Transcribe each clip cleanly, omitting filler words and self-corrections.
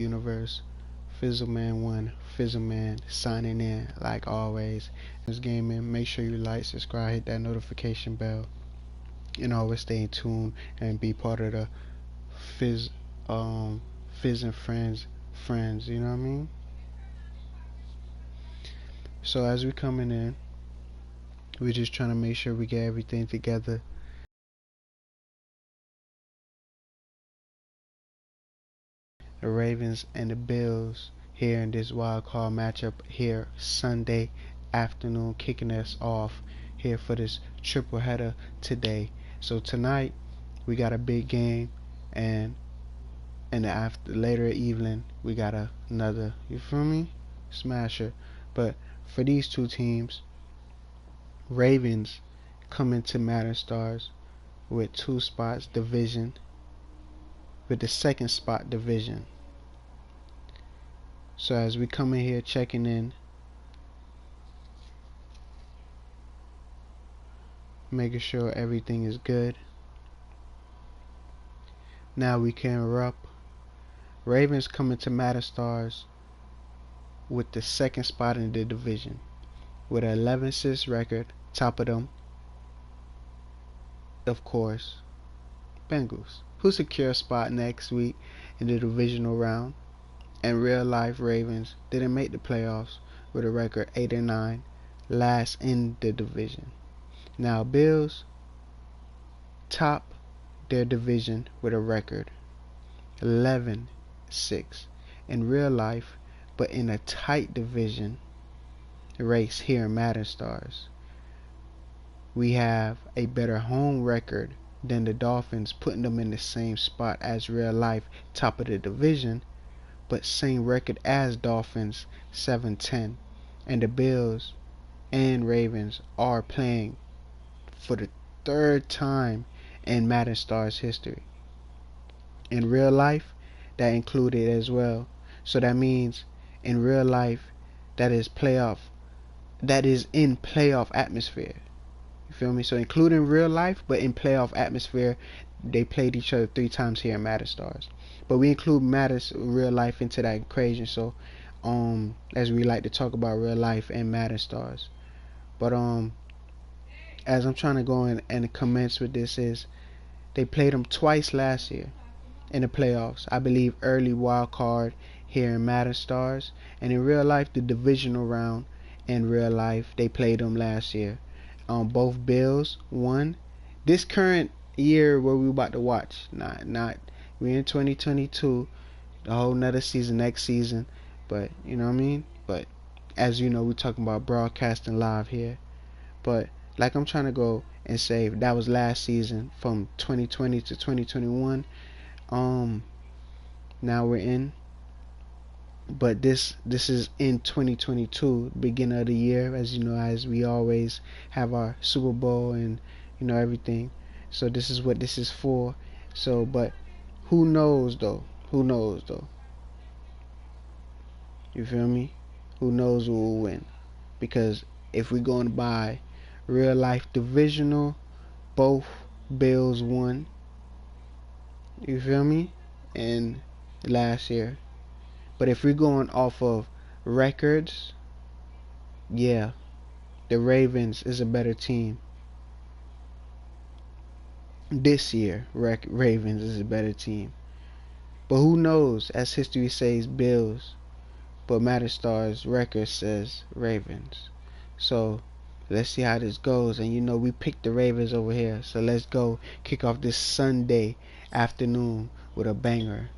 Universe, Fizzleman1, Fizzleman signing in like always. This gaming, make sure you like, subscribe, hit that notification bell, and always stay tuned and be part of the Fizz Fizz and friends, you know what I mean? So as we coming in, we're just trying to make sure we get everything together. The Ravens and the Bills here in this wild card matchup here Sunday afternoon, kicking us off here for this triple header today. So tonight we got a big game, and in the after later evening we got another, you feel me, smasher. But for these two teams, Ravens coming to Madden Stars with 2 spots division, with the second spot division. So as we come in here checking in, making sure everything is good. Now we can erupt. Ravens coming to Madden Stars with the second spot in the division with an 11-6 record. Top of them, of course, Bengals, who secure a spot next week in the divisional round. And real life Ravens didn't make the playoffs with a record 8-9, last in the division. Now Bills top their division with a record 11-6 in real life, but in a tight division race here in Madden Stars, we have a better home record than the Dolphins, putting them in the same spot as real life, top of the division, but same record as Dolphins, 7-10. And the Bills and Ravens are playing for the third time in Madden Stars history. In real life, that included as well. So that means in real life, that is in playoff atmosphere. You feel me? So including real life, but in playoff atmosphere, they played each other 3 times here in Madden Stars. But we include Madden's real life into that equation. So as we like to talk about real life and Madden Stars. But as I'm trying to go in and commence with this is, they played them twice last year in the playoffs. I believe early wild card here in Madden Stars, and in real life the divisional round. In real life they played them last year. Both Bills won. This current year where we about to watch, not we're in 2022, a whole nother season next season. But you know what I mean. But as you know, we're talking about broadcasting live here. But like I'm trying to go and say, that was last season from 2020 to 2021. Now we're in, but this is in 2022, beginning of the year, as you know, as we always have our Super Bowl and you know everything. So this is what this is for. So, but who knows though? Who knows though? You feel me? Who knows who will win? Because if we're going by real life divisional, both Bills won. You feel me? And last year. But if we're going off of records, yeah, the Ravens is a better team. This year, Ravens is a better team. But who knows? As history says, Bills. But Madden Stars record says Ravens. So let's see how this goes. And you know we picked the Ravens over here. So let's go kick off this Sunday afternoon with a banger.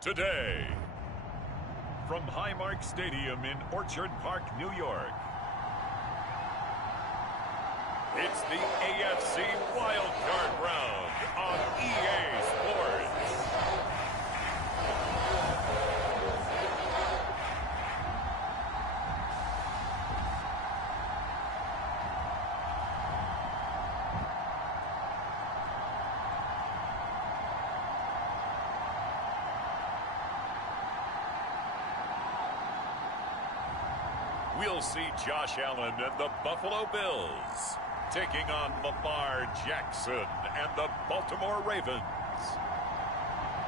Today, from Highmark Stadium in Orchard Park, New York. It's the AFC Wildcard round on EA Sports. We'll see Josh Allen and the Buffalo Bills taking on Lamar Jackson and the Baltimore Ravens.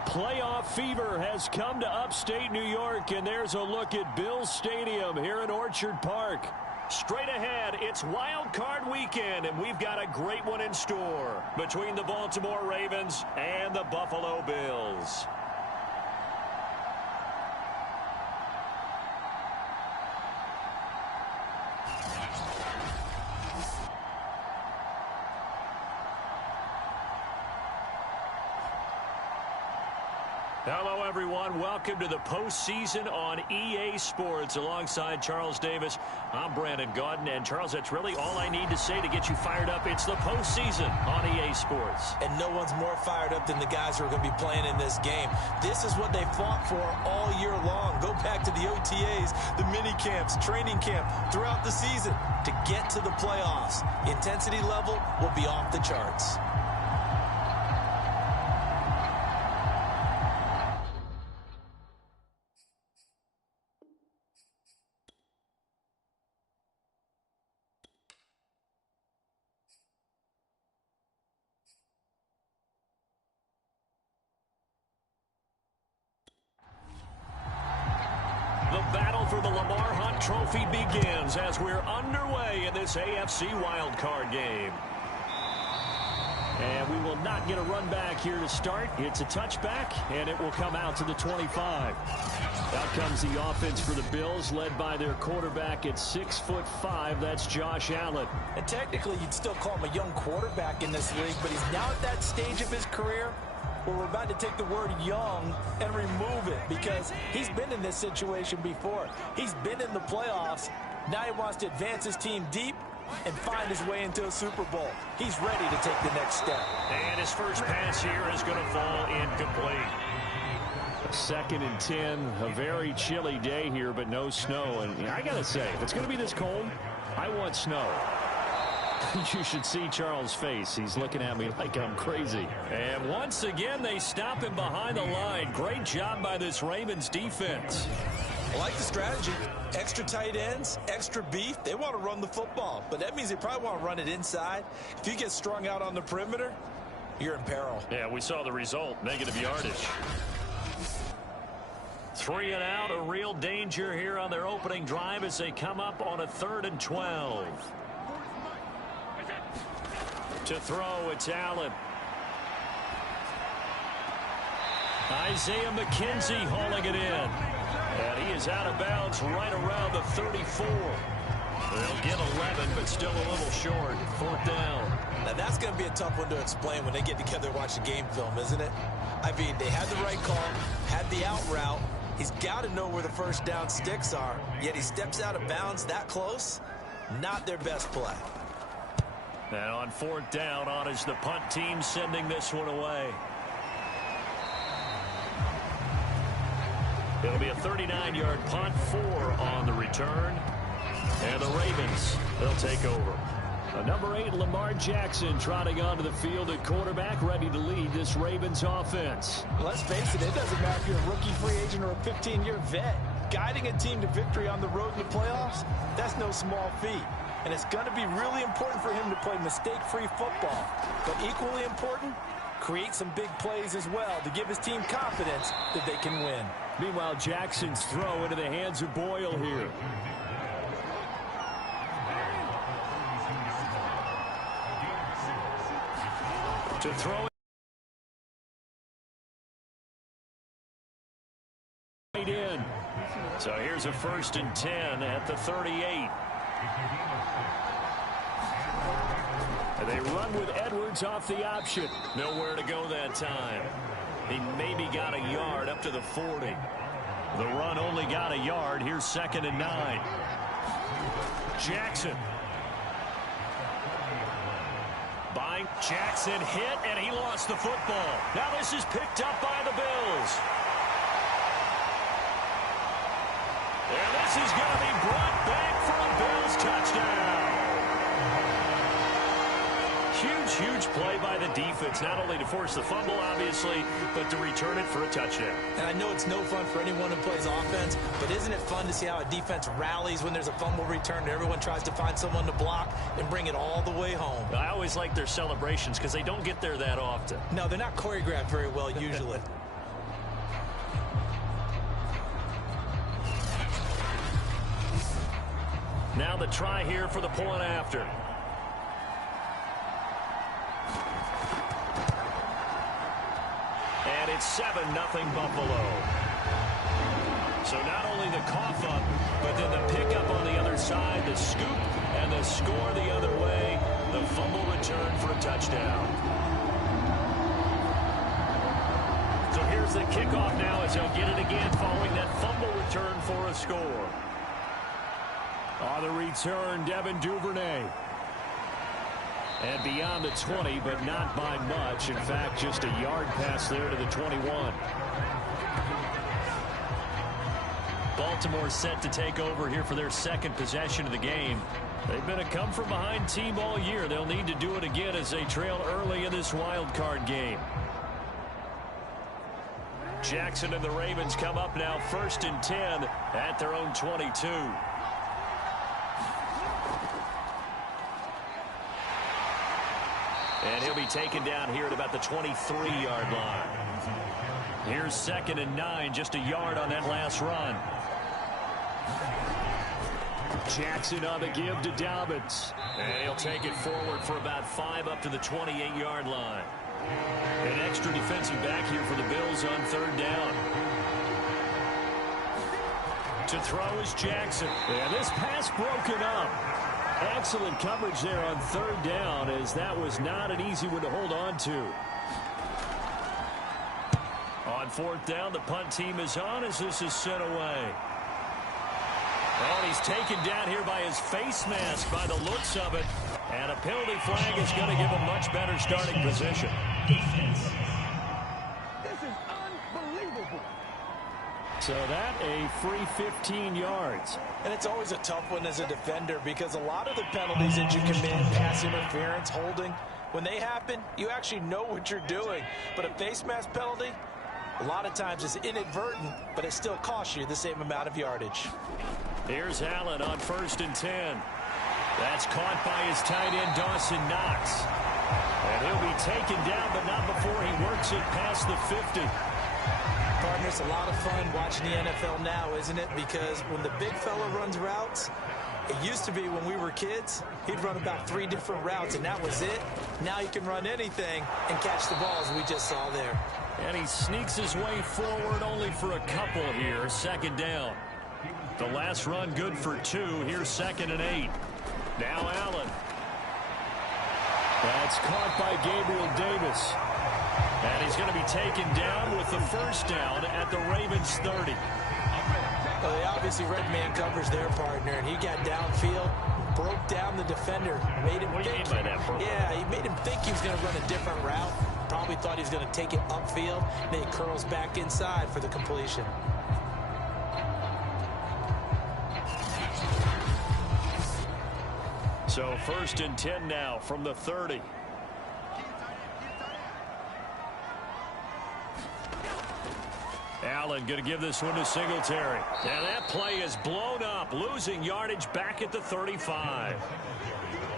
Playoff fever has come to upstate New York, and there's a look at Bills Stadium here in Orchard Park. Straight ahead, it's Wild Card weekend, and we've got a great one in store between the Baltimore Ravens and the Buffalo Bills. Hello, everyone. Welcome to the postseason on EA Sports. Alongside Charles Davis, I'm Brandon Gaudin. And, Charles, that's really all I need to say to get you fired up. It's the postseason on EA Sports. And no one's more fired up than the guys who are going to be playing in this game. This is what they fought for all year long. Go back to the OTAs, the mini camps, training camp, throughout the season to get to the playoffs. Intensity level will be off the charts. The battle for the Lamar Hunt Trophy begins as we're underway in this AFC wildcard game. And we will not get a run back here to start. It's a touchback, and it will come out to the 25. Out comes the offense for the Bills, led by their quarterback at 6'5". That's Josh Allen. And technically, you'd still call him a young quarterback in this league, but he's now at that stage of his career where we're about to take the word young and remove it because he's been in this situation before. He's been in the playoffs. Now he wants to advance his team deep and find his way into a Super Bowl. He's ready to take the next step. And his first pass here is going to fall incomplete. 2nd and 10, a very chilly day here, but no snow. And I got to say, if it's going to be this cold, I want snow. You should see Charles' face. He's looking at me like I'm crazy. And once again, they stop him behind the line. Great job by this Ravens defense. I like the strategy. Extra tight ends, extra beef. They want to run the football, but that means they probably want to run it inside. If you get strung out on the perimeter, you're in peril. Yeah, we saw the result, negative yardage. 3 and out, a real danger here on their opening drive as they come up on a 3rd and 12. To throw, it's Allen. Isaiah McKenzie hauling it in. And he is out of bounds right around the 34. They'll get 11, but still a little short. 4th down. Now that's going to be a tough one to explain when they get together and watch the game film, isn't it? I mean, they had the right call, had the out route. He's got to know where the first down sticks are, yet he steps out of bounds that close. Not their best play. And on 4th down, on is the punt team sending this one away. It'll be a 39-yard punt, 4 on the return. And the Ravens, they'll take over. Number 8, Lamar Jackson, trotting onto the field at quarterback, ready to lead this Ravens offense. Let's face it, it doesn't matter if you're a rookie free agent or a 15-year vet. Guiding a team to victory on the road in the playoffs, that's no small feat. And it's going to be really important for him to play mistake-free football. But equally important, create some big plays as well to give his team confidence that they can win. Meanwhile, Jackson's throw into the hands of Boyle here. To throw it in. So here's a 1st and 10 at the 38. And they run with Edwards off the option. Nowhere to go that time. He maybe got a yard up to the 40. The run only got a yard. Here's 2nd and 9. Jackson. Jackson hit, and he lost the football. Now this is picked up by the Bills. And this is going to be brought back for a Bills touchdown. Huge play by the defense, not only to force the fumble, obviously, but to return it for a touchdown. And I know it's no fun for anyone who plays offense, but isn't it fun to see how a defense rallies when there's a fumble return and everyone tries to find someone to block and bring it all the way home? I always like their celebrations because they don't get there that often. No, they're not choreographed very well usually. Now the try here for the point after. And it's 7-0 Buffalo. So not only the cough up, but then the pickup on the other side, the scoop, and the score the other way. The fumble return for a touchdown. So here's the kickoff now as he'll get it again following that fumble return for a score. On the return, Devin Duvernay. And beyond the 20, but not by much. In fact, just a yard pass there to the 21. Baltimore set to take over here for their second possession of the game. They've been a come-from-behind team all year. They'll need to do it again as they trail early in this wild card game. Jackson and the Ravens come up now 1st and 10 at their own 22. And he'll be taken down here at about the 23-yard line. Here's 2nd and 9, just a yard on that last run. Jackson on the give to Dobbins. And he'll take it forward for about 5 up to the 28-yard line. An extra defensive back here for the Bills on 3rd down. To throw is Jackson. And this pass broken up. Excellent coverage there on 3rd down, as that was not an easy one to hold on to. On 4th down, the punt team is on as this is sent away. And he's taken down here by his face mask by the looks of it. And a penalty flag is going to give him much better starting position. So that a free 15 yards. And it's always a tough one as a defender because a lot of the penalties that you commit, pass interference, holding, when they happen, you actually know what you're doing. But a face mask penalty, a lot of times it's inadvertent, but it still costs you the same amount of yardage. Here's Allen on 1st and 10. That's caught by his tight end, Dawson Knox. And he'll be taken down, but not before he works it past the 50. Partner, it's a lot of fun watching the NFL now, isn't it? Because when the big fella runs routes, it used to be when we were kids, he'd run about 3 different routes, and that was it. Now he can run anything and catch the balls we just saw there. And he sneaks his way forward only for a couple here. 2nd down. The last run good for 2. Here's 2nd and 8. Now Allen. That's caught by Gabriel Davis. And he's going to be taken down with the 1st down at the Ravens 30. Well, they obviously read man coverage their partner, and he got downfield, broke down the defender, made him what do you mean by that, bro? Yeah, he made him think he was going to run a different route. Probably thought he was going to take it upfield, and then he curls back inside for the completion. So 1st and 10 now from the 30. Allen going to give this one to Singletary. And that play is blown up, losing yardage back at the 35.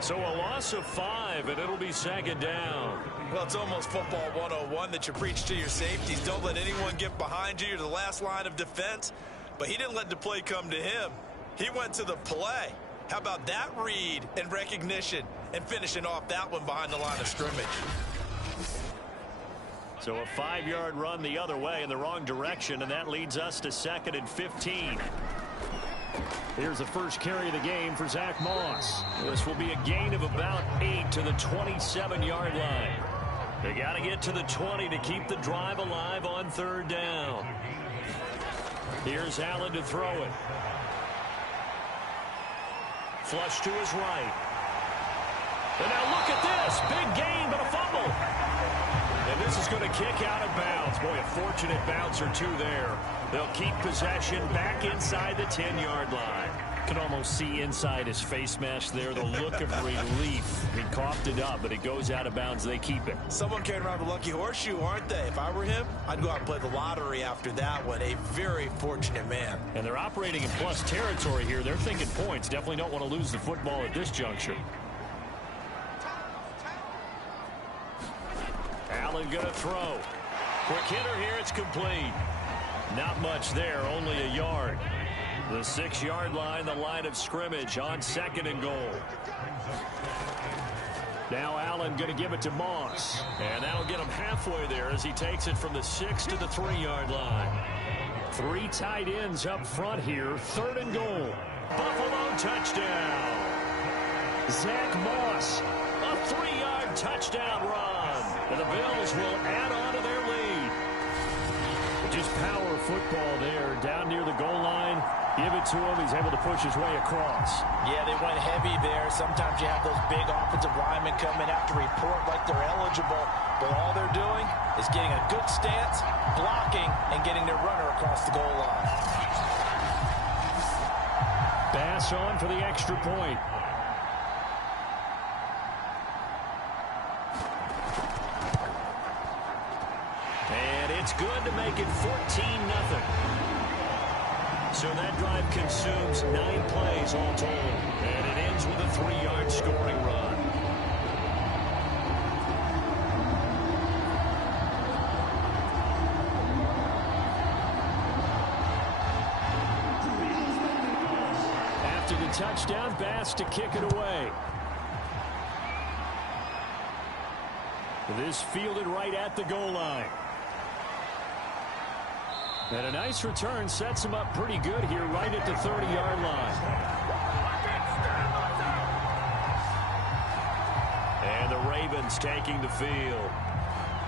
So a loss of 5, and it'll be 2nd down. Well, it's almost football 101 that you preach to your safeties. Don't let anyone get behind you. You're the last line of defense. But he didn't let the play come to him. He went to the play. How about that read and recognition and finishing off that one behind the line of scrimmage? So a 5-yard run the other way in the wrong direction, and that leads us to 2nd and 15. Here's the first carry of the game for Zach Moss. This will be a gain of about 8 to the 27-yard line. They got to get to the 20 to keep the drive alive on 3rd down. Here's Allen to throw it. Flush to his right. And now look at this. Big gain, but a fumble. And this is going to kick out of bounds. Boy, a fortunate bounce or two there. They'll keep possession back inside the 10-yard line. Can almost see inside his face mask there the look of relief. He coughed it up, but it goes out of bounds. They keep it. Someone carrying around a lucky horseshoe, aren't they? If I were him, I'd go out and play the lottery after that one. A very fortunate man. And they're operating in plus territory here. They're thinking points. Definitely don't want to lose the football at this juncture. Allen going to throw. Quick hitter here. It's complete. Not much there. Only a yard. The 6-yard line, the line of scrimmage on 2nd and goal. Now Allen going to give it to Moss. And that'll get him halfway there as he takes it from the 6 to the 3-yard line. 3 tight ends up front here. 3rd and goal. Buffalo touchdown. Zach Moss. A 3-yard touchdown run. And the Bills will add on to their lead. Just power football there down near the goal line. Give it to him. He's able to push his way across. Yeah, they went heavy there. Sometimes you have those big offensive linemen come in have to report like they're eligible. But all they're doing is getting a good stance, blocking, and getting their runner across the goal line. Bass on for the extra point. And it's good to make it 14-0. So that drive consumes 9 plays all told. And it ends with a 3-yard scoring run. After the touchdown, Bass to kick it away. This fielded right at the goal line. And a nice return sets him up pretty good here right at the 30-yard line. And the Ravens taking the field.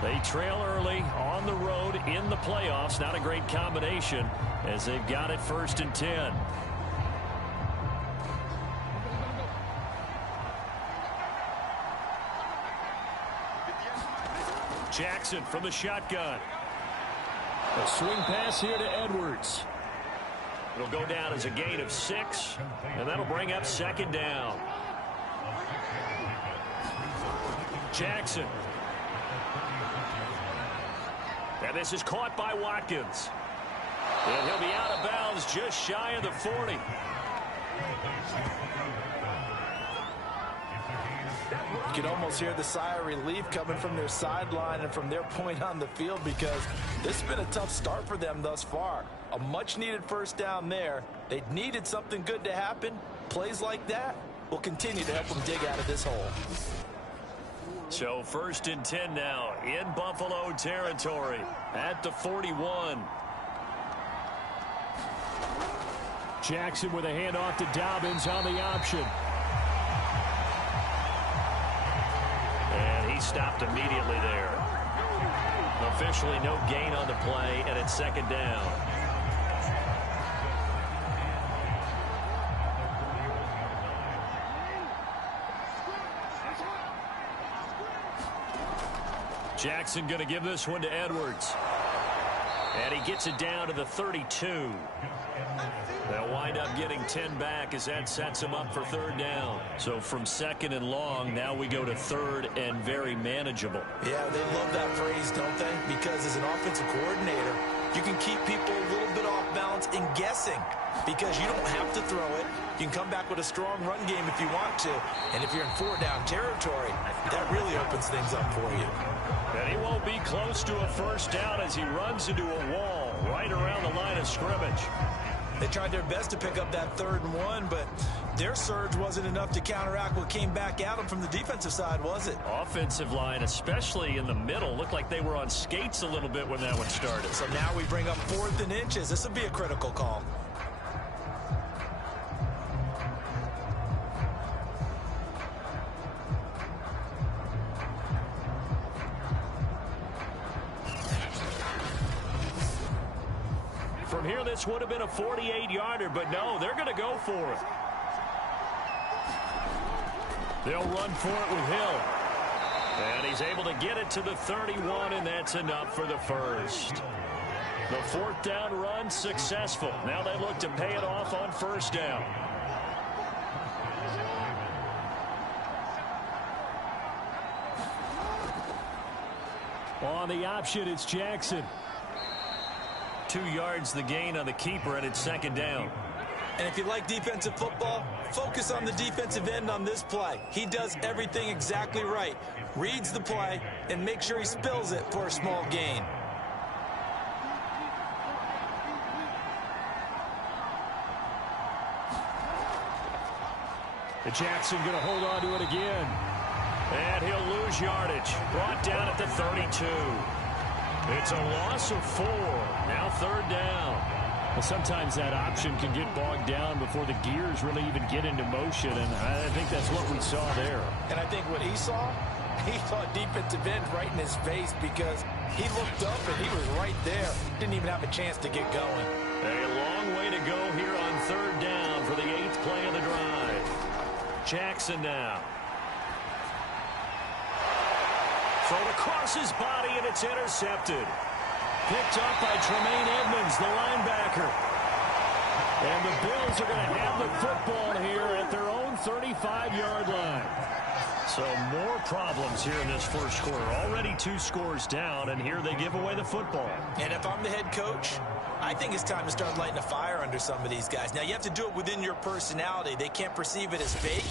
They trail early on the road in the playoffs. Not a great combination as they've got it 1st and 10. Jackson from the shotgun. A swing pass here to Edwards. It'll go down as a gain of 6, and that'll bring up 2nd down. Jackson. And this is caught by Watkins. And he'll be out of bounds just shy of the 40. You can almost hear the sigh of relief coming from their sideline and from their point on the field because this has been a tough start for them thus far. A much-needed 1st down there. They needed something good to happen. Plays like that will continue to help them dig out of this hole. So 1st and 10 now in Buffalo territory at the 41. Jackson with a handoff to Dobbins on the option. And he stopped immediately there. Officially no gain on the play, and it's 2nd down. Jackson going to give this one to Edwards. And he gets it down to the 32. They'll wind up getting 10 back as that sets him up for 3rd down. So from 2nd and long, now we go to 3rd and very manageable. Yeah, they love that phrase, don't they? Because as an offensive coordinator, you can keep people a little bit off balance and guessing because you don't have to throw it. You can come back with a strong run game if you want to. And if you're in 4-down territory, that really opens things up for you. And he won't be close to a 1st down as he runs into a wall right around the line of scrimmage. They tried their best to pick up that 3rd and 1, but their surge wasn't enough to counteract what came back at them from the defensive side, was it? Offensive line, especially in the middle, looked like they were on skates a little bit when that one started. So now we bring up 4th and inches. This would be a critical call. from here, this would have been a 48-yarder, but no, they're going to go for it. They'll run for it with Hill. And he's able to get it to the 31, and that's enough for the first. The fourth down run successful. Now they look to pay it off on first down. On the option, it's Jackson. 2 yards the gain on the keeper, and it's second down. And if you like defensive football, focus on the defensive end on this play. He does everything exactly right. Reads the play and makes sure he spills it for a small gain. And Jackson going to hold on to it again. And he'll lose yardage. Brought down at the 32. It's a loss of 4. Now third down. Well, sometimes that option can get bogged down before the gears really even get into motion, and I think that's what we saw there. And I think what he saw defensive end right in his face, because he looked up and he was right there. Didn't even have a chance to get going. A long way to go here on third down for the 8th play of the drive. Jackson now. Thrown across his body, and it's intercepted. Picked up by Tremaine Edmonds, the linebacker. And the Bills are going to have the football here at their own 35-yard line. So more problems here in this first quarter. Already 2 scores down, and here they give away the football. And if I'm the head coach, I think it's time to start lighting a fire under some of these guys. Now, you have to do it within your personality. They can't perceive it as fake.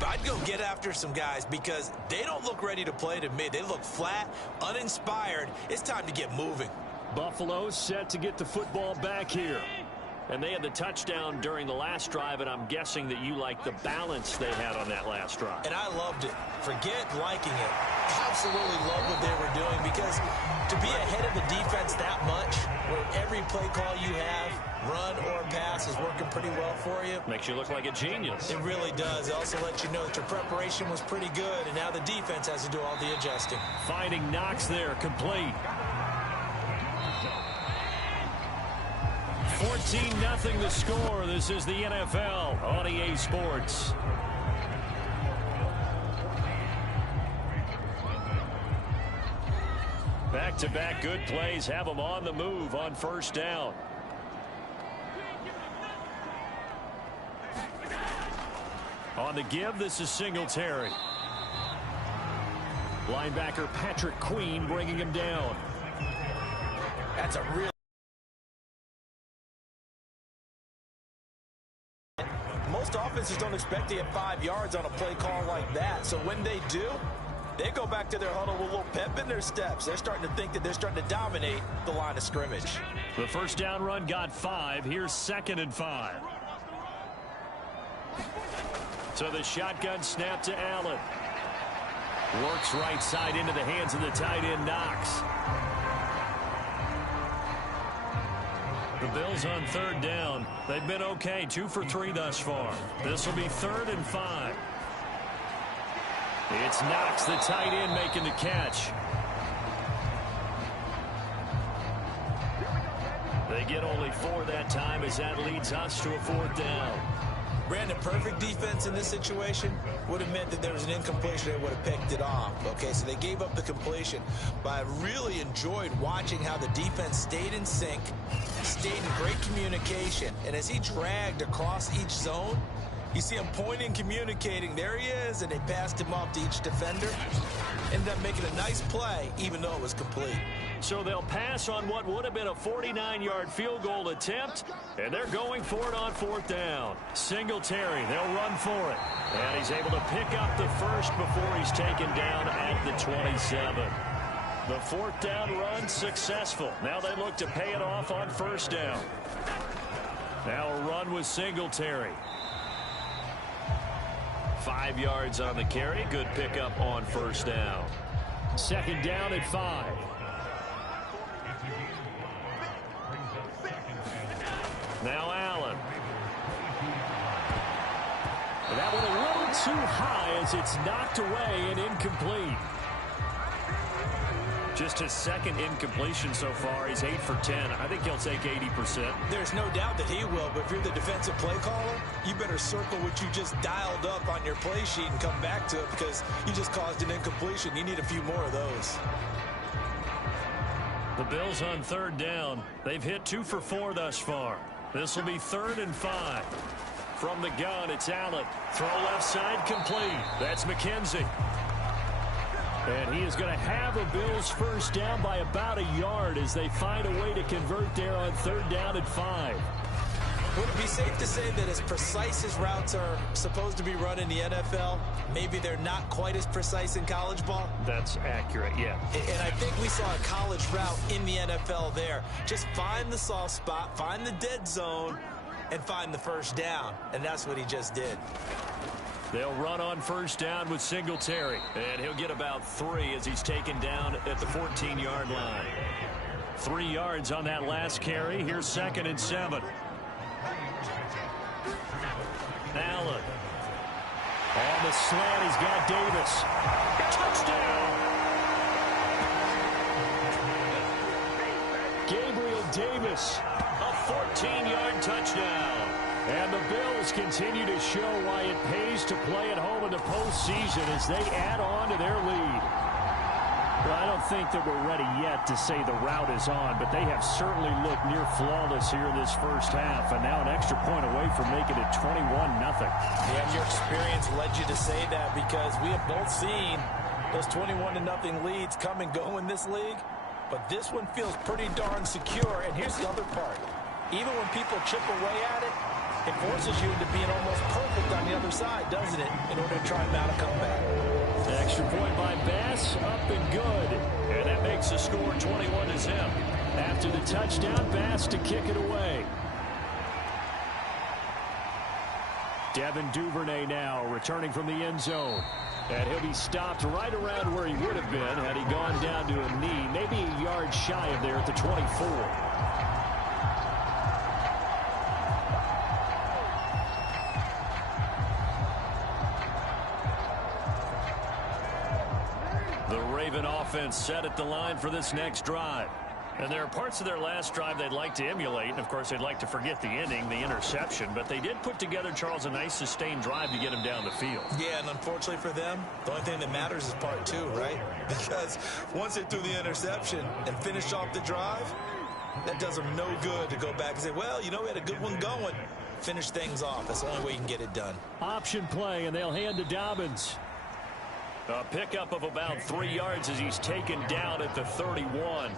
But I'd go get after some guys because they don't look ready to play to me. They look flat, uninspired. It's time to get moving. Buffalo set to get the football back here. And they had the touchdown during the last drive, and I'm guessing that you like the balance they had on that last drive. And I loved it. Forget liking it. Absolutely love what they were doing, because to be ahead of the defense that much, where every play call you have, run or pass, is working pretty well for you. Makes you look like a genius. It really does. It also lets you know that your preparation was pretty good, and now the defense has to do all the adjusting. Finding Knox there, complete. 14-0 the score. This is the NFL on EA Sports. Back-to-back good plays have them on the move on first down. On the give, this is Singletary. Linebacker Patrick Queen bringing him down. That's a real... Most offenses don't expect to get 5 yards on a play call like that. So when they do, they go back to their huddle with a little pep in their steps. They're starting to think that they're starting to dominate the line of scrimmage. The first down run got 5. Here's 2nd and 5. So the shotgun snap to Allen. Works right side into the hands of the tight end, Knox. The Bills on third down. They've been okay, 2 for 3 thus far. This will be 3rd and 5. It's Knox, the tight end, making the catch. They get only 4 that time, as that leads us to a 4th down. Brandon, perfect defense in this situation would have meant that there was an incompletion. They would have picked it off. Okay, so they gave up the completion. But I really enjoyed watching how the defense stayed in sync, stayed in great communication. And as he dragged across each zone, you see him pointing, communicating. There he is, and they passed him off to each defender. Ended up making a nice play, even though it was complete. So they'll pass on what would have been a 49-yard field goal attempt, and they're going for it on 4th down. Singletary, they'll run for it. And he's able to pick up the first before he's taken down at the 27. The 4th down run successful. Now they look to pay it off on first down. Now a run with Singletary. 5 yards on the carry. Good pickup on first down. 2nd down at 5. Now Allen. And that one a little too high as it's knocked away and incomplete. Just his second incompletion so far. He's 8 for 10. I think he'll take 80%. There's no doubt that he will, but if you're the defensive play caller, you better circle what you just dialed up on your play sheet and come back to it because you just caused an incompletion. You need a few more of those. The Bills on third down. They've hit 2 for 4 thus far. This will be 3rd and 5. From the gun, it's Allen. Throw left side complete. That's McKenzie. And he is going to have a Bills first down by about a yard as they find a way to convert there on 3rd down and 5. Would it be safe to say that as precise as routes are supposed to be run in the NFL, maybe they're not quite as precise in college ball? That's accurate, yeah. And I think we saw a college route in the NFL there. Just find the soft spot, find the dead zone, and find the first down. And that's what he just did. They'll run on first down with Singletary. And he'll get about 3 as he's taken down at the 14-yard line. 3 yards on that last carry. Here's 2nd and 7. Allen. On the slant, he's got Davis. Touchdown! Gabriel Davis. A 14-yard touchdown. And the Bills continue to show why it pays to play at home in the postseason as they add on to their lead. Well, I don't think that we're ready yet to say the route is on, but they have certainly looked near flawless here in this first half, and now an extra point away from making it 21-0. Yeah, your experience led you to say that because we have both seen those 21-0 leads come and go in this league, but this one feels pretty darn secure. And here's the other part. Even when people chip away at it, it forces you into being almost perfect on the other side, doesn't it, in order to try and mount a comeback. Extra point by Bass, up and good. And that makes the score 21-0. After the touchdown, Bass to kick it away. Devin Duvernay now returning from the end zone. And he'll be stopped right around where he would have been had he gone down to a knee, maybe a yard shy of there at the 24. Offense set at the line for this next drive. And there are parts of their last drive they'd like to emulate. And, of course, they'd like to forget the ending, the interception. But they did put together, Charles, a nice sustained drive to get him down the field. Yeah, and unfortunately for them, the only thing that matters is part 2, right? Because once they threw the interception and finished off the drive, that does them no good to go back and say, well, you know, we had a good one going. Finish things off. That's the only way you can get it done. Option play, and they'll hand to Dobbins. A pickup of about 3 yards as he's taken down at the 31.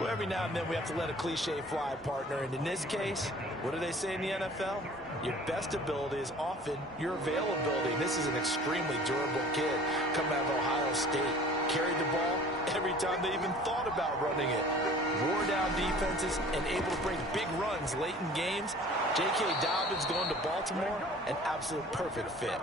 Well, every now and then we have to let a cliche fly, partner. And in this case, what do they say in the NFL? Your best ability is often your availability. This is an extremely durable kid coming out of Ohio State. Carried the ball every time they even thought about running it. Wore down defenses and able to break big runs late in games. J.K. Dobbins going to Baltimore, an absolute perfect fit.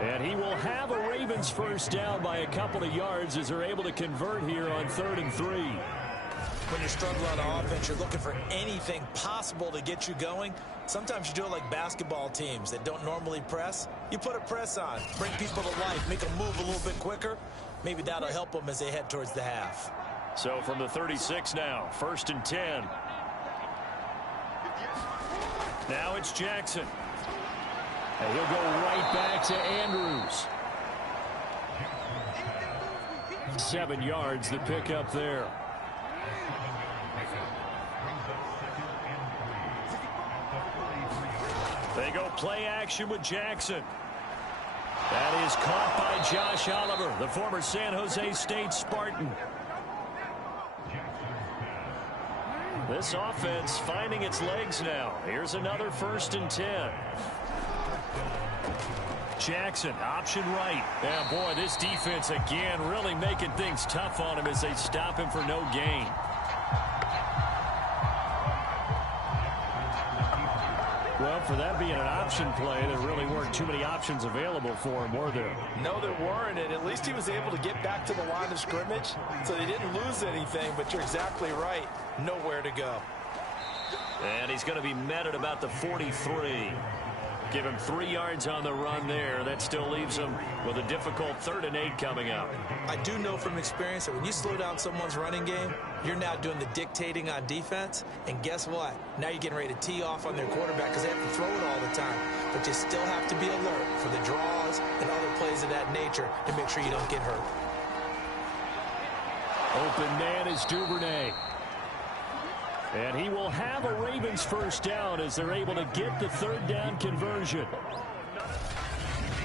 And he will have a Ravens first down by a couple of yards as they're able to convert here on 3rd and 3. When you're struggling on offense, you're looking for anything possible to get you going. Sometimes you do it like basketball teams that don't normally press. You put a press on, bring people to life, make them move a little bit quicker. Maybe that'll help them as they head towards the half. So from the 36 now, 1st and 10. Now it's Jackson. And he'll go right back to Andrews. 7 yards, the pickup there. They go play action with Jackson. That is caught by Josh Oliver, the former San Jose State Spartan. This offense finding its legs now. Here's another 1st and 10. Jackson, option right. Yeah, boy, this defense again really making things tough on him as they stop him for no gain. Well, for that being an option play, there really weren't too many options available for him, were there? No, there weren't, and at least he was able to get back to the line of scrimmage, so they didn't lose anything, but you're exactly right. Nowhere to go. And he's going to be met at about the 43. Give him 3 yards on the run there. That still leaves him with a difficult 3rd and 8 coming up. I do know from experience that when you slow down someone's running game, you're now doing the dictating on defense. And guess what? Now you're getting ready to tee off on their quarterback because they have to throw it all the time. But you still have to be alert for the draws and other plays of that nature to make sure you don't get hurt. Open man is Duvernay. And he will have a Ravens first down as they're able to get the 3rd down conversion.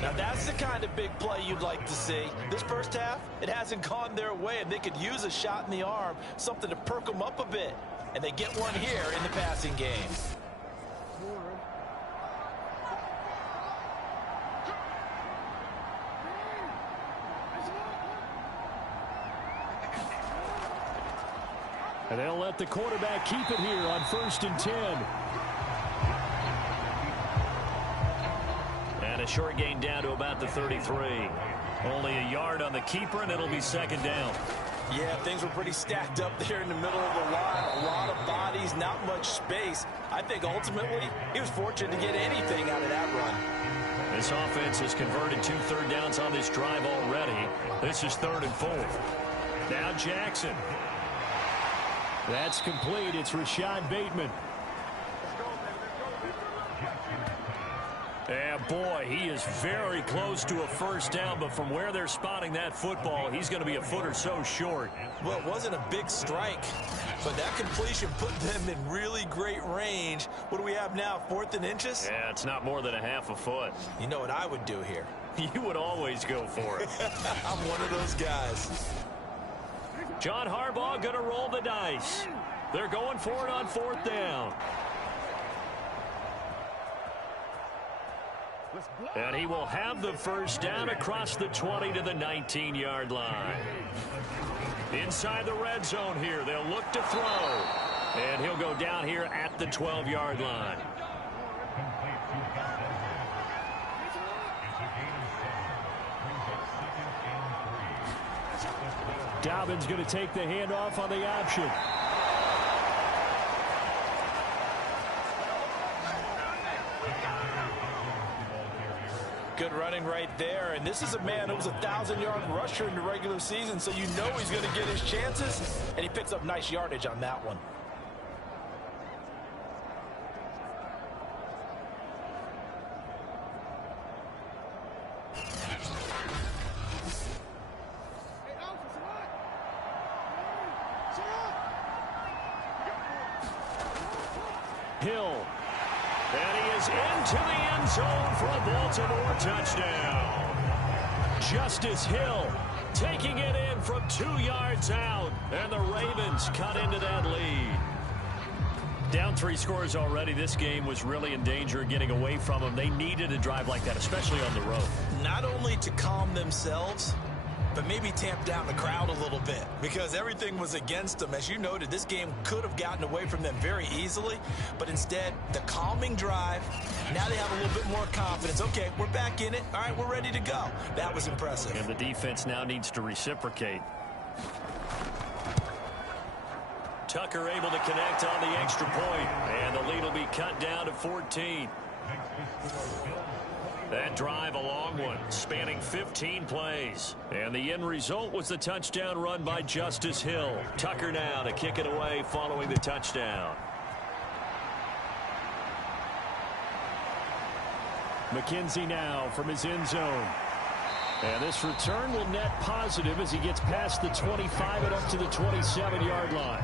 Now that's the kind of big play you'd like to see. This first half, it hasn't gone their way, and they could use a shot in the arm, something to perk them up a bit. And they get one here in the passing game. And they'll let the quarterback keep it here on 1st and 10. And a short gain down to about the 33. Only a yard on the keeper, and it'll be 2nd down. Yeah, things were pretty stacked up there in the middle of the line. A lot of bodies, not much space. I think ultimately he was fortunate to get anything out of that run. This offense has converted 2 3rd downs on this drive already. This is 3rd and 4. Now Jackson. That's complete. It's Rashad Bateman. And boy, he is very close to a first down, but from where they're spotting that football, he's going to be a foot or so short. Well, it wasn't a big strike, but that completion put them in really great range. What do we have now, 4th and inches? Yeah, it's not more than a half a foot. You know what I would do here? You would always go for it. I'm one of those guys. John Harbaugh going to roll the dice. They're going for it on 4th down. And he will have the first down across the 20 to the 19-yard line. Inside the red zone here, they'll look to throw. And he'll go down here at the 12-yard line. Dobbins going to take the handoff on the option. Good running right there, and this is a man who was a 1,000-yard rusher in the regular season, so you know he's going to get his chances, and he picks up nice yardage on that one. Hill. And he is into the end zone for a Baltimore touchdown. Justice Hill taking it in from 2 yards out. And the Ravens cut into that lead. Down 3 scores already. This game was really in danger of getting away from them. They needed a drive like that, especially on the road. Not only to calm themselves, but maybe tamp down the crowd a little bit because everything was against them. As you noted, this game could have gotten away from them very easily, but instead, the calming drive, now they have a little bit more confidence. Okay, we're back in it. All right, we're ready to go. That was impressive. And the defense now needs to reciprocate. Tucker able to connect on the extra point, and the lead will be cut down to 14. That drive, a long one, spanning 15 plays. And the end result was the touchdown run by Justice Hill. Tucker now to kick it away following the touchdown. McKenzie now from his end zone. And this return will net positive as he gets past the 25 and up to the 27-yard line.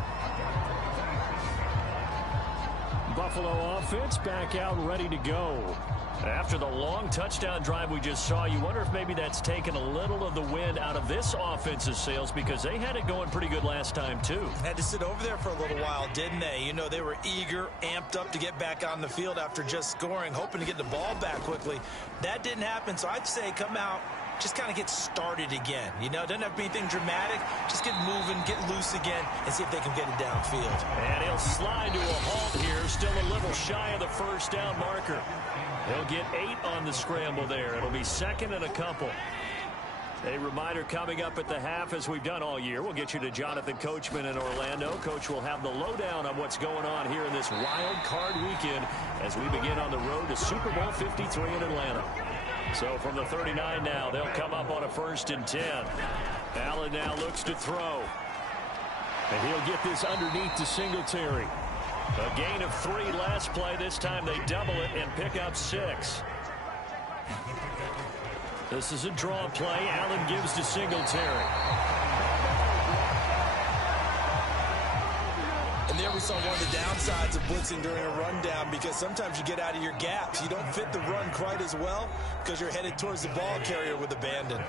Buffalo offense back out ready to go. After the long touchdown drive we just saw, you wonder if maybe that's taken a little of the wind out of this offense's sails because they had it going pretty good last time too. Had to sit over there for a little while, didn't they? You know, they were eager, amped up to get back on the field after just scoring, hoping to get the ball back quickly. That didn't happen, so I'd say come out, just kind of get started again. You know, doesn't have to be anything dramatic. Just get moving, get loose again, and see if they can get it downfield. And he'll slide to a halt here, still a little shy of the first down marker. He'll get 8 on the scramble there. It'll be 2nd and a couple. A reminder coming up at the half, as we've done all year. We'll get you to Jonathan Coachman in Orlando. Coach will have the lowdown on what's going on here in this wild card weekend as we begin on the road to Super Bowl 53 in Atlanta. So from the 39 now, they'll come up on a 1st and 10. Allen now looks to throw. And he'll get this underneath to Singletary. A gain of 3 last play. This time they double it and pick up 6. This is a draw play. Allen gives to Singletary. And there we saw one of the downsides of blitzing during a rundown, because sometimes you get out of your gaps. You don't fit the run quite as well because you're headed towards the ball carrier with abandon.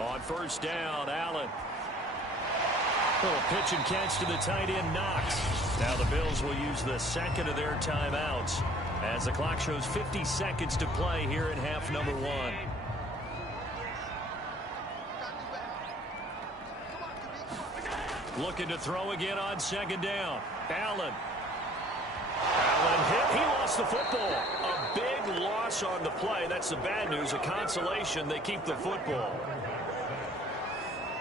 On 1st down, Allen. Little pitch and catch to the tight end, Knox. Now the Bills will use the 2nd of their timeouts as the clock shows 50 seconds to play here in half number 1. Looking to throw again on 2nd down. Allen hit. He lost the football. A big loss on the play. That's the bad news. A consolation, they keep the football.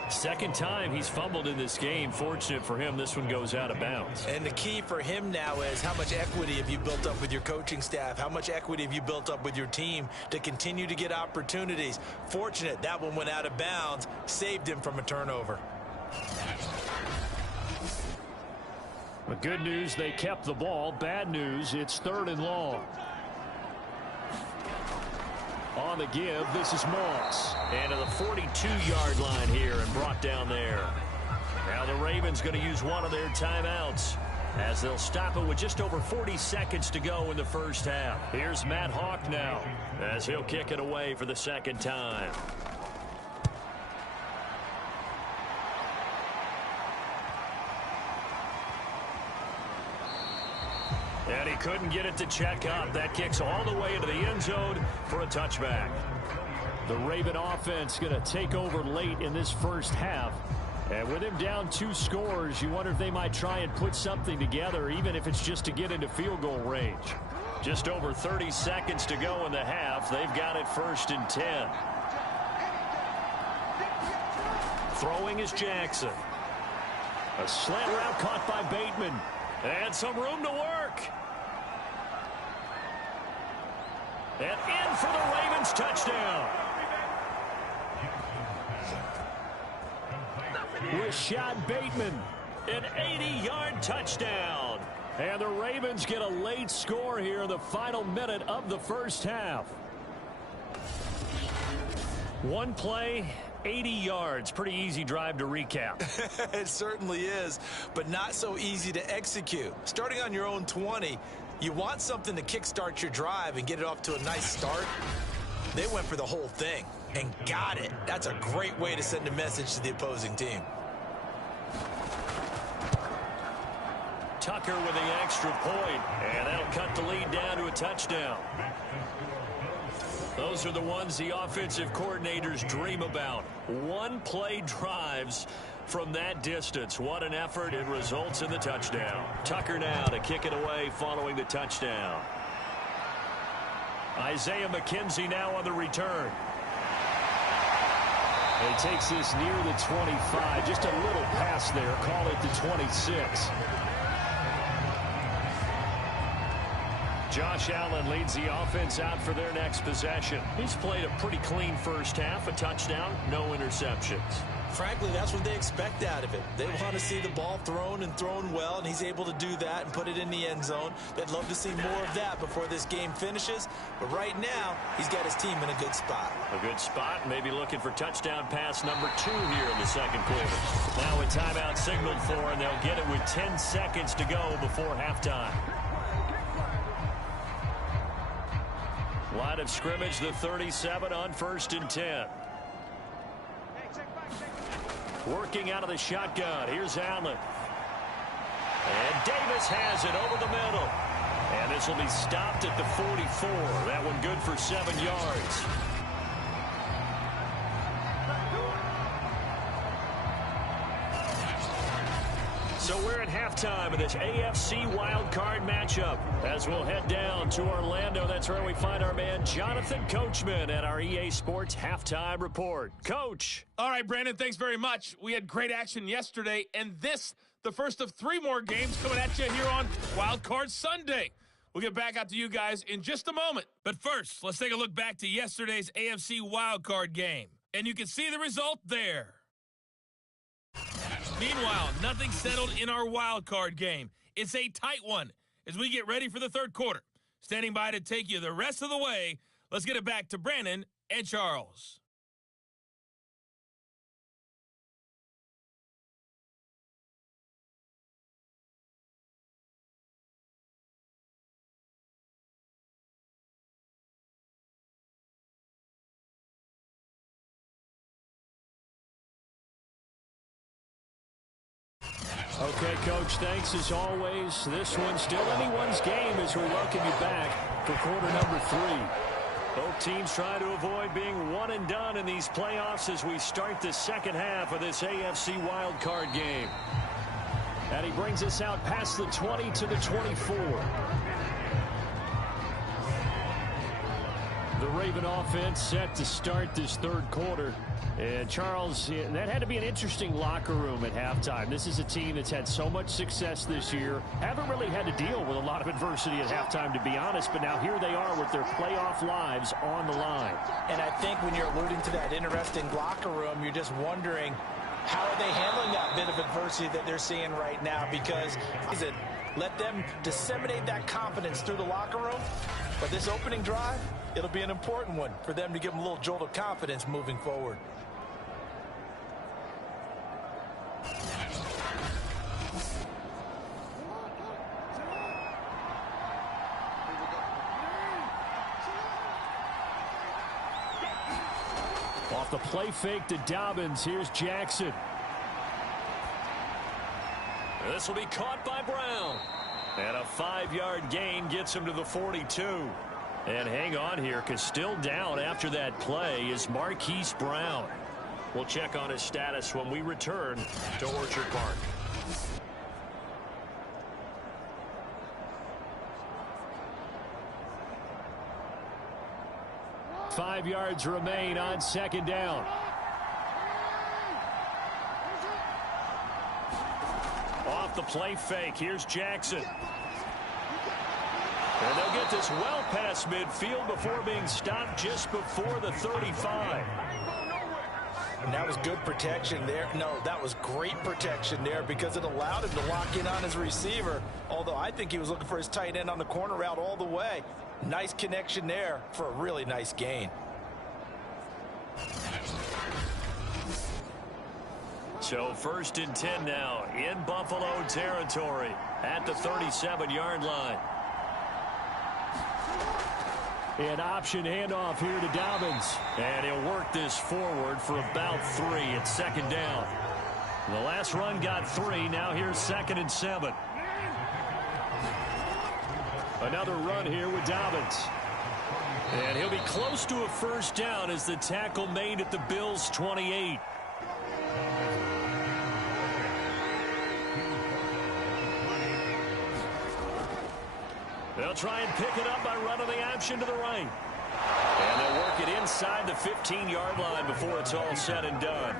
2nd time he's fumbled in this game. Fortunate for him, this one goes out of bounds. And the key for him now is how much equity have you built up with your coaching staff? How much equity have you built up with your team to continue to get opportunities? Fortunate that one went out of bounds, saved him from a turnover. But good news, they kept the ball. Bad news, it's 3rd and long. On the give, this is Moss. And to the 42-yard line here and brought down there. Now the Ravens going to use one of their timeouts as they'll stop it with just over 40 seconds to go in the 1st half. Here's Matt Hawk now as he'll kick it away for the 2nd time. And he couldn't get it to check up. That kicks all the way into the end zone for a touchback. The Raven offense going to take over late in this 1st half. And with him down 2 scores, you wonder if they might try and put something together, even if it's just to get into field goal range. Just over 30 seconds to go in the half. They've got it 1st and 10. Throwing is Jackson. A slant route caught by Bateman. And some room to work. And in for the Ravens touchdown. Rashad Bateman, an 80-yard touchdown. And the Ravens get a late score here in the final minute of the 1st half. One play, 80 yards. Pretty easy drive to recap. It certainly is, but not so easy to execute. Starting on your own 20, you want something to kickstart your drive and get it off to a nice start. They went for the whole thing and got it. That's a great way to send a message to the opposing team. Tucker with the extra point, and that'll cut the lead down to a touchdown. Those are the ones the offensive coordinators dream about. One-play drives from that distance. What an effort. It results in the touchdown. Tucker now to kick it away following the touchdown. Isaiah McKenzie now on the return. He takes this near the 25. Just a little pass there. Call it the 26. Josh Allen leads the offense out for their next possession. He's played a pretty clean 1st half, a touchdown, no interceptions. Frankly, that's what they expect out of it. They want to see the ball thrown and thrown well, and he's able to do that and put it in the end zone. They'd love to see more of that before this game finishes, but right now, he's got his team in a good spot. A good spot, maybe looking for touchdown pass number 2 here in the 2nd quarter. Now a timeout signaled for, and they'll get it with 10 seconds to go before halftime. Line of scrimmage, the 37 on 1st and 10. Working out of the shotgun. Here's Allen. And Davis has it over the middle. And this will be stopped at the 44. That one good for 7 yards. So we're at halftime of this AFC Wildcard matchup. As we'll head down to Orlando, that's where we find our man Jonathan Coachman at our EA Sports Halftime Report. Coach. All right, Brandon, thanks very much. We had great action yesterday, and this, the first of 3 more games coming at you here on Wildcard Sunday. We'll get back out to you guys in just a moment. But first, let's take a look back to yesterday's AFC Wildcard game. And you can see the result there. Meanwhile, nothing settled in our wild card game. It's a tight one as we get ready for the third quarter. Standing by to take you the rest of the way, let's get it back to Brandon and Charles. Okay, Coach, thanks as always. This one's still anyone's game as we welcome you back for quarter number 3. Both teams trying to avoid being one and done in these playoffs as we start the second half of this AFC wildcard game. And he brings us out past the 20 to the 24. The Raven offense set to start this third quarter. And Charles, that had to be an interesting locker room at halftime. This is a team that's had so much success this year. Haven't really had to deal with a lot of adversity at halftime, to be honest. But now here they are with their playoff lives on the line. And I think when you're alluding to that interesting locker room, you're just wondering, how are they handling that bit of adversity that they're seeing right now? Because let them disseminate that confidence through the locker room. But this opening drive, it'll be an important one for them to give them a little jolt of confidence moving forward. Off the play fake to Dobbins. Here's Jackson. This will be caught by Brown. And a 5-yard gain gets him to the 42. And hang on here, because still down after that play is Marquise Brown. We'll check on his status when we return to Orchard Park. Five yards remain on second down. Off the play fake, here's Jackson. And they'll get this well past midfield before being stopped just before the 35. And that was good protection there. No, that was great protection there because it allowed him to lock in on his receiver. Although I think he was looking for his tight end on the corner route all the way. Nice connection there for a really nice gain. So 1st and 10 now in Buffalo territory at the 37-yard line. An option handoff here to Dobbins. And he'll work this forward for about 3 at second down. The last run got 3. Now here's 2nd and 7. Another run here with Dobbins. And he'll be close to a first down as the tackle made at the Bills' 28. They'll try and pick it up by running the option to the right. And they'll work it inside the 15-yard line before it's all said and done.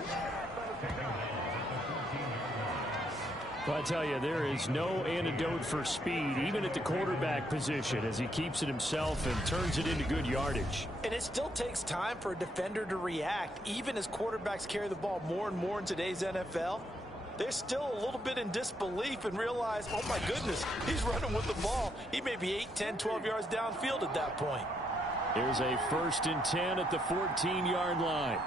Well, I tell you, there is no antidote for speed, even at the quarterback position, as he keeps it himself and turns it into good yardage. And it still takes time for a defender to react, even as quarterbacks carry the ball more and more in today's NFL. They're still a little bit in disbelief and realize, oh my goodness, he's running with the ball. He may be 8, 10, 12 yards downfield at that point. Here's a 1st and 10 at the 14-yard line.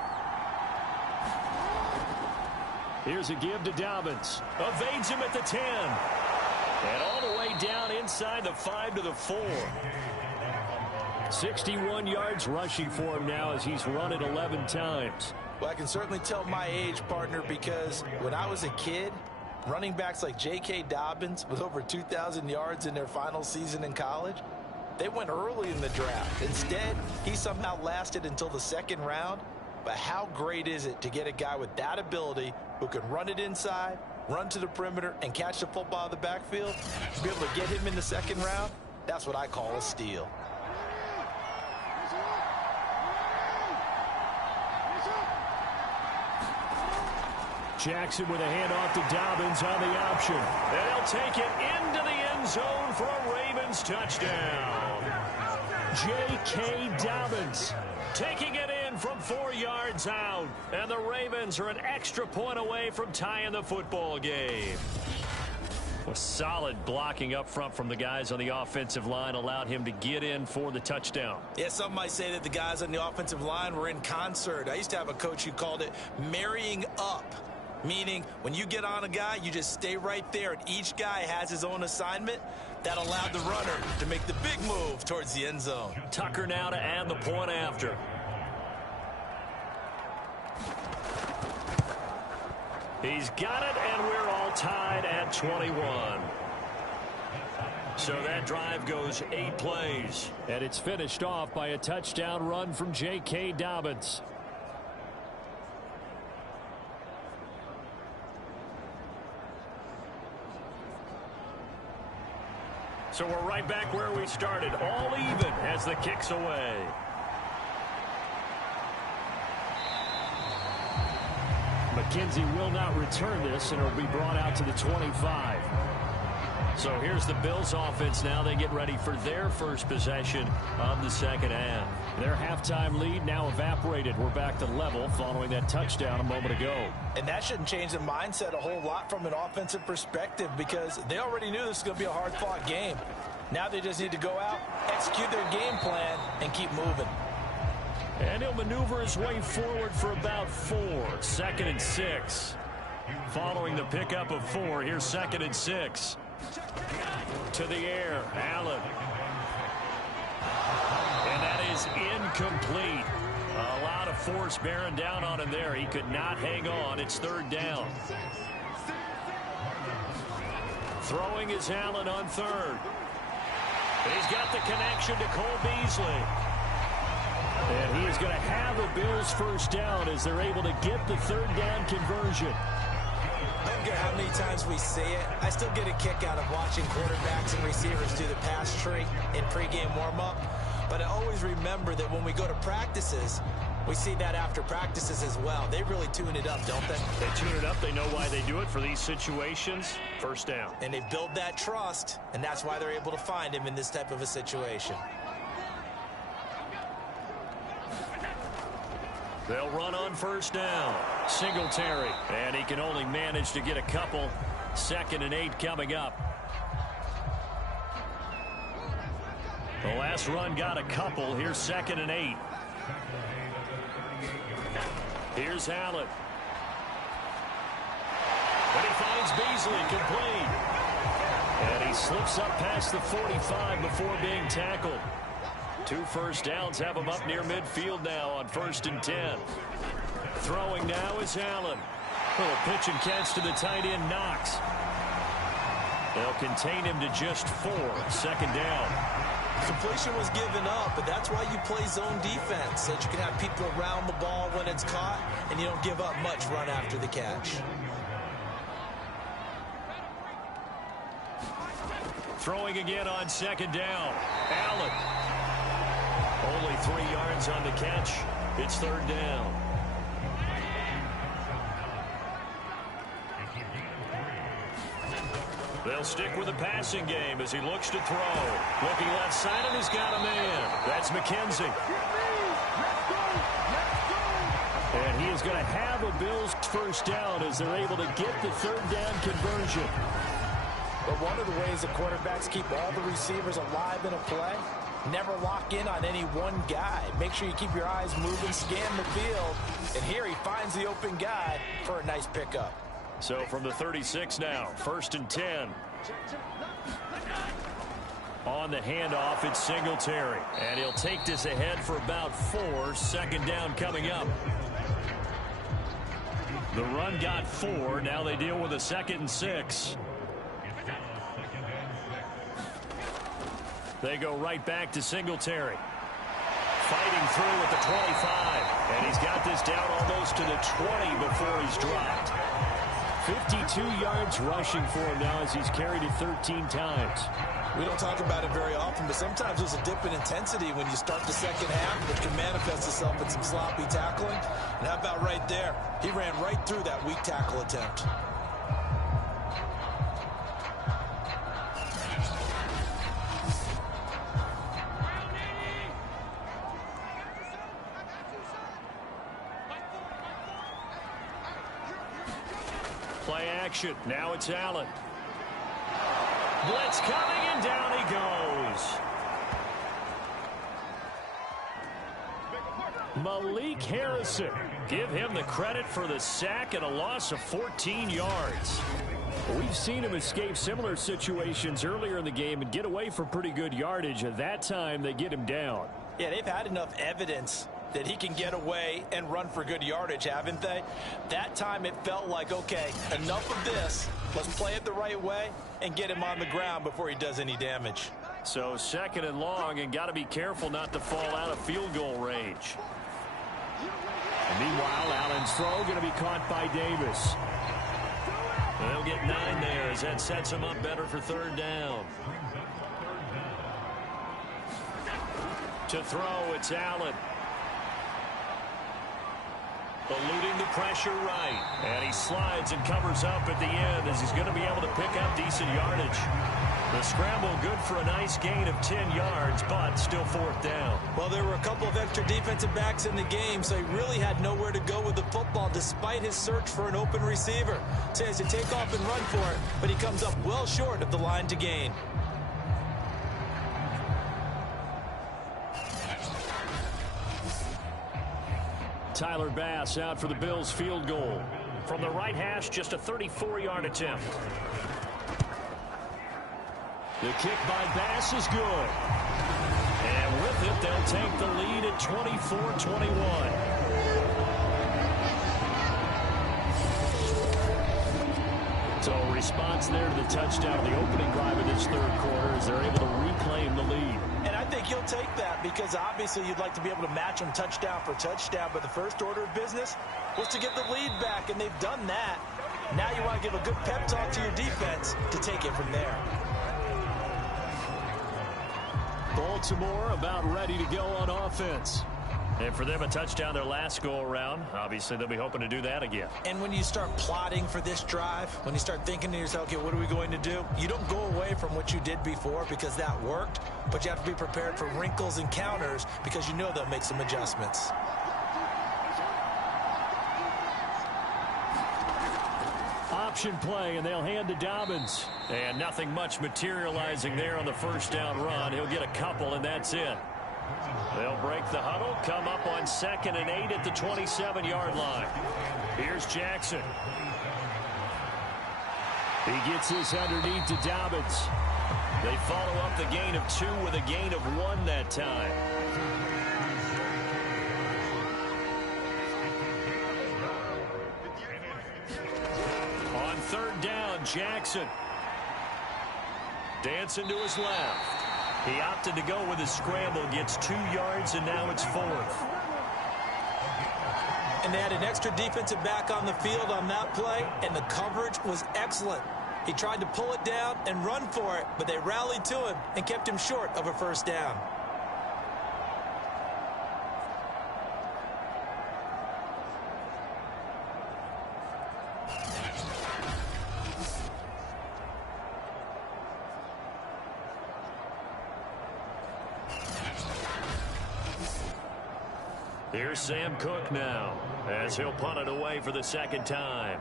Here's a give to Dobbins. Evades him at the 10. And all the way down inside the 5 to the 4. 61 yards rushing for him now as he's run it 11 times. Well, I can certainly tell my age, partner, because when I was a kid, running backs like J.K. Dobbins with over 2,000 yards in their final season in college, they went early in the draft. Instead, he somehow lasted until the 2nd round. But how great is it to get a guy with that ability who can run it inside, run to the perimeter, and catch the football out of the backfield, be able to get him in the second round, that's what I call a steal. Jackson with a handoff to Dobbins on the option. And he'll take it into the end zone for a Ravens touchdown. J.K. Dobbins taking it in from 4 yards out. And the Ravens are an extra point away from tying the football game. A solid blocking up front from the guys on the offensive line allowed him to get in for the touchdown. Yeah, some might say that the guys on the offensive line were in concert. I used to have a coach who called it marrying up. Meaning, when you get on a guy, you just stay right there, and each guy has his own assignment. That allowed the runner to make the big move towards the end zone. Tucker now to add the point after. He's got it, and we're all tied at 21. So that drive goes 8 plays. And it's finished off by a touchdown run from J.K. Dobbins. So we're right back where we started, all even as the kick's away. McKenzie will not return this, and it'll be brought out to the 25. So here's the Bills offense now. They get ready for their first possession of the second half. Their halftime lead now evaporated. We're back to level following that touchdown a moment ago. And that shouldn't change the mindset a whole lot from an offensive perspective because they already knew this was going to be a hard-fought game. Now they just need to go out, execute their game plan, and keep moving. And he'll maneuver his way forward for about 4. 2nd and 6. Following the pickup of 4, here's 2nd and 6. To the air, Allen. And that is incomplete. A lot of force bearing down on him there. He could not hang on. It's 3rd down. Throwing is Allen on 3rd. He's got the connection to Cole Beasley. And he is going to have a Bills first down as they're able to get the 3rd down conversion. I don't care how many times we say it, I still get a kick out of watching quarterbacks and receivers do the pass tree in pregame warm-up. But I always remember that when we go to practices, we see that after practices as well. They really tune it up, don't they? They tune it up. They know why they do it for these situations. First down. And they build that trust, and that's why they're able to find him in this type of a situation. They'll run on first down. Singletary. And he can only manage to get a couple. 2nd and 8 coming up. The last run got a couple. Here's 2nd and 8. Here's Allen. And he finds Beasley complete. And he slips up past the 45 before being tackled. 2 first downs have him up near midfield now on 1st and 10. Throwing now is Allen. Little pitch and catch to the tight end, Knox. They'll contain him to just 4. 2nd down. Completion was given up, but that's why you play zone defense, so that you can have people around the ball when it's caught, and you don't give up much run after the catch. Throwing again on 2nd down. Allen. Only 3 yards on the catch. It's 3rd down. They'll stick with the passing game as he looks to throw. Looking left side, and he's got a man. That's McKenzie. And he is going to have a Bills first down as they're able to get the 3rd down conversion. But one of the ways the quarterbacks keep all the receivers alive in a play, never lock in on any one guy. Make sure you keep your eyes moving, scan the field. And here he finds the open guy for a nice pickup. So from the 36 now, 1st and 10. On the handoff, it's Singletary. And he'll take this ahead for about 4. 2nd down coming up. The run got 4. Now they deal with a 2nd and 6. They go right back to Singletary. Fighting through at the 25. And he's got this down almost to the 20 before he's dropped. 52 yards rushing for him now as he's carried it 13 times. We don't talk about it very often, but sometimes there's a dip in intensity when you start the second half, which can manifest itself in some sloppy tackling. And how about right there? He ran right through that weak tackle attempt. Play action. Now it's Allen. Blitz coming, and down he goes. Malik Harrison. Give him the credit for the sack and a loss of 14 yards. We've seen him escape similar situations earlier in the game and get away for pretty good yardage. At that time, they get him down. Yeah, they've had enough evidence that he can get away and run for good yardage, haven't they? That time it felt like, okay, enough of this. Let's play it the right way and get him on the ground before he does any damage. So second and long, and got to be careful not to fall out of field goal range. And meanwhile, Allen's throw going to be caught by Davis. They'll get 9 there as that sets him up better for third down. To throw, it's Allen. Eluding the pressure right. And he slides and covers up at the end as he's going to be able to pick up decent yardage. The scramble good for a nice gain of 10 yards, but still fourth down. Well, there were a couple of extra defensive backs in the game, so he really had nowhere to go with the football despite his search for an open receiver. So he has to take off and run for it, but he comes up well short of the line to gain. Tyler Bass out for the Bills field goal. From the right hash, just a 34-yard attempt. The kick by Bass is good. And with it, they'll take the lead at 24-21. So a response there to the touchdown in the opening drive of this third quarter as they're able to reclaim the lead. And I think you'll take that because obviously you'd like to be able to match them touchdown for touchdown, but the first order of business was to get the lead back, and they've done that. Now you want to give a good pep talk to your defense to take it from there. Baltimore about ready to go on offense. And for them, a touchdown their last go-around. Obviously, they'll be hoping to do that again. And when you start plotting for this drive, when you start thinking to yourself, okay, what are we going to do? You don't go away from what you did before because that worked, but you have to be prepared for wrinkles and counters because you know they'll make some adjustments. Option play, and they'll hand to Dobbins. And nothing much materializing there on the first down run. He'll get a couple, and that's it. They'll break the huddle, come up on 2nd and 8 at the 27-yard line. Here's Jackson. He gets this underneath to Dobbins. They follow up the gain of 2 with a gain of 1 that time. On third down, Jackson. Dancing to his left. He opted to go with his scramble, gets 2 yards, and now it's 4th. And they had an extra defensive back on the field on that play, and the coverage was excellent. He tried to pull it down and run for it, but they rallied to him and kept him short of a first down. Here's Sam Cook now, as he'll punt it away for the second time.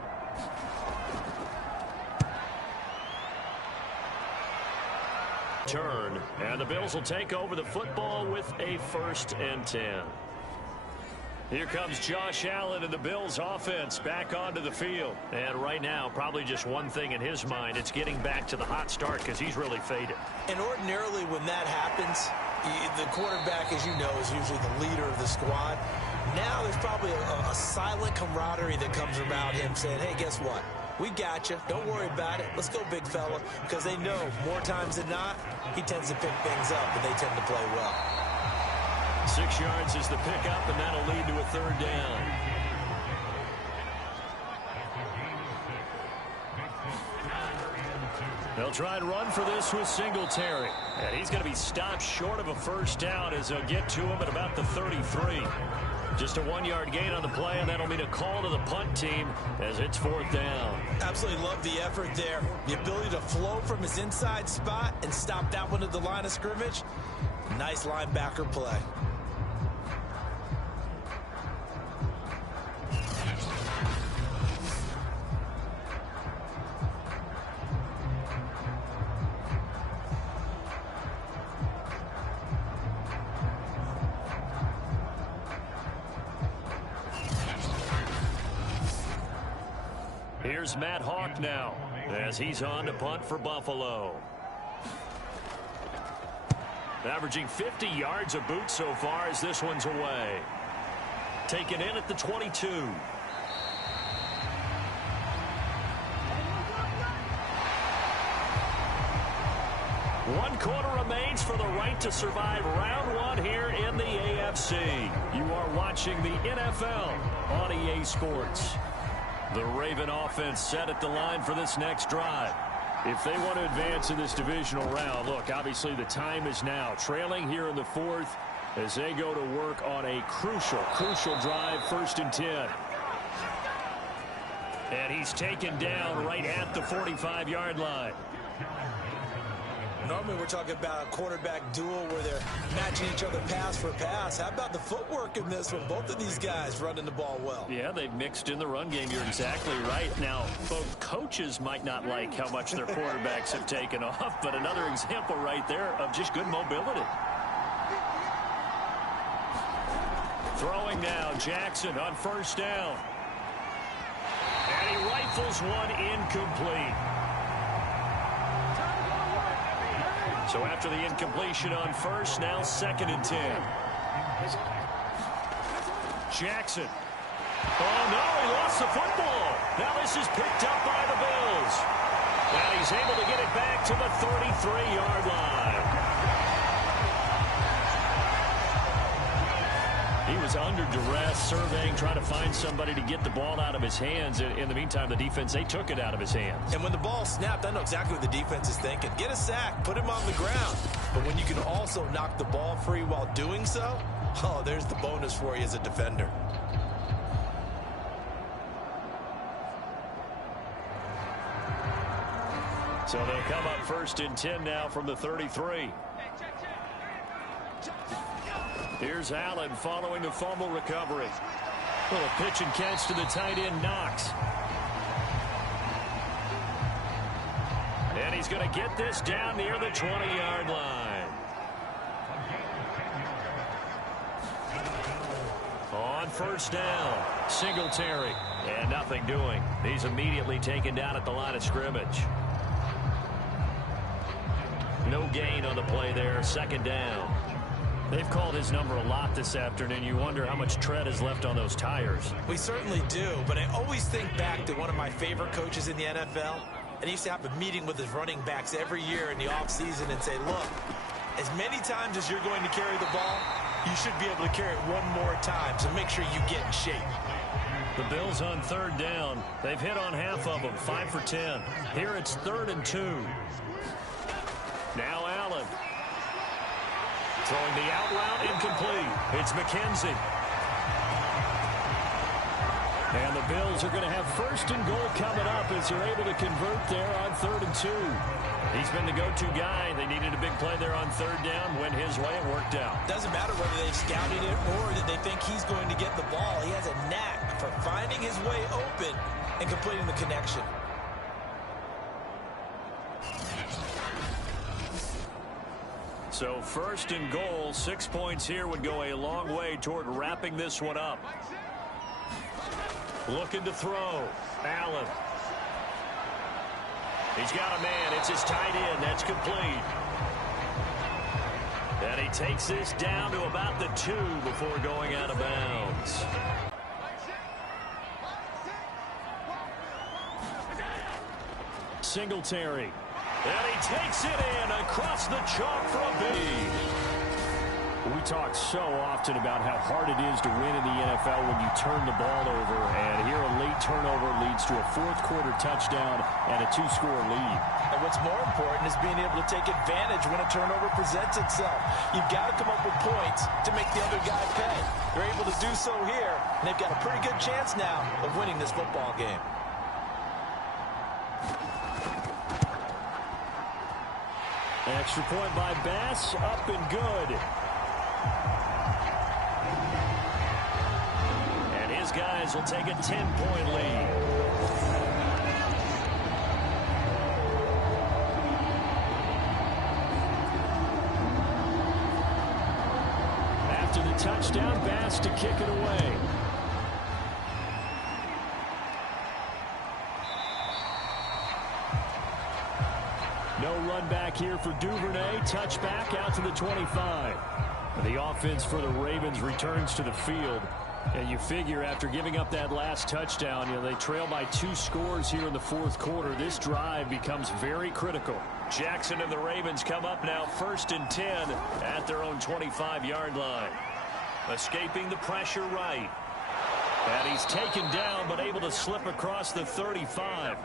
Turn, and the Bills will take over the football with a 1st and 10. Here comes Josh Allen and the Bills offense back onto the field. And right now, probably just one thing in his mind, it's getting back to the hot start because he's really faded. And ordinarily when that happens, the quarterback, as you know, is usually the leader of the squad. Now there's probably a silent camaraderie that comes around him saying, hey, guess what? We got you. Don't worry about it. Let's go, big fella. Because they know more times than not, he tends to pick things up, and they tend to play well. 6 yards is the pickup, and that'll lead to a third down. They'll try and run for this with Singletary. And he's going to be stopped short of a first down as they'll get to him at about the 33. Just a 1-yard gain on the play, and that'll mean a call to the punt team as it's 4th down. Absolutely love the effort there. The ability to flow from his inside spot and stop that one at the line of scrimmage. Nice linebacker play. Here's Matt Hawk now as he's on to punt for Buffalo. Averaging 50 yards a boot so far as this one's away. Taken in at the 22. One quarter remains for the right to survive round 1 here in the AFC. You are watching the NFL on EA Sports. The Raven offense set at the line for this next drive. If they want to advance in this divisional round, look, obviously the time is now. Trailing here in the 4th as they go to work on a crucial drive, 1st and 10. And he's taken down right at the 45-yard line. Normally we're talking about a quarterback duel where they're matching each other pass for pass. How about the footwork in this one? Both of these guys running the ball well. Yeah, they've mixed in the run game. You're exactly right. Now, both coaches might not like how much their quarterbacks have taken off, but another example right there of just good mobility. Throwing now, Jackson on 1st down. And he rifles one incomplete. So after the incompletion on 1st, now 2nd and 10. Jackson. Oh, no, he lost the football. Now this is picked up by the Bills. And he's able to get it back to the 33-yard line. He was under duress, surveying, trying to find somebody to get the ball out of his hands. In the meantime, the defense, they took it out of his hands. And when the ball snapped, I know exactly what the defense is thinking. Get a sack, put him on the ground. But when you can also knock the ball free while doing so, oh, there's the bonus for you as a defender. So they'll come up 1st and 10 now from the 33. Here's Allen following the fumble recovery. Little pitch and catch to the tight end, Knox. And he's going to get this down near the 20-yard line. On 1st down, Singletary. And nothing doing. He's immediately taken down at the line of scrimmage. No gain on the play there, 2nd down. They've called his number a lot this afternoon. You wonder how much tread is left on those tires. We certainly do, but I always think back to one of my favorite coaches in the NFL. And he used to have a meeting with his running backs every year in the offseason and say, look, as many times as you're going to carry the ball, you should be able to carry it one more time, so make sure you get in shape. The Bills on 3rd down. They've hit on half of them, 5 for 10. Here it's 3rd and 2. Now Allen. Throwing the out route incomplete. It's McKenzie. And the Bills are going to have 1st and goal coming up as they're able to convert there on 3rd and 2. He's been the go-to guy. They needed a big play there on 3rd down. Went his way. It worked out. Doesn't matter whether they've scouted it or that they think he's going to get the ball. He has a knack for finding his way open and completing the connection. So 1st and goal, 6 points here would go a long way toward wrapping this one up. Looking to throw. Allen. He's got a man. It's his tight end. That's complete. And he takes this down to about the 2 before going out of bounds. Singletary. And he takes it in across the chalk for a big. We talk so often about how hard it is to win in the NFL when you turn the ball over, and here a late turnover leads to a fourth-quarter touchdown and a two-score lead. And what's more important is being able to take advantage when a turnover presents itself. You've got to come up with points to make the other guy pay. They're able to do so here, and they've got a pretty good chance now of winning this football game. Extra point by Bass, up and good. And his guys will take a 10-point lead. After the touchdown, Bass to kick it away. No run back here for Duvernay. Touchback out to the 25. The offense for the Ravens returns to the field. And you figure after giving up that last touchdown, they trail by 2 scores here in the fourth quarter. This drive becomes very critical. Jackson and the Ravens come up now 1st and 10 at their own 25-yard line. Escaping the pressure right. And he's taken down but able to slip across the 35.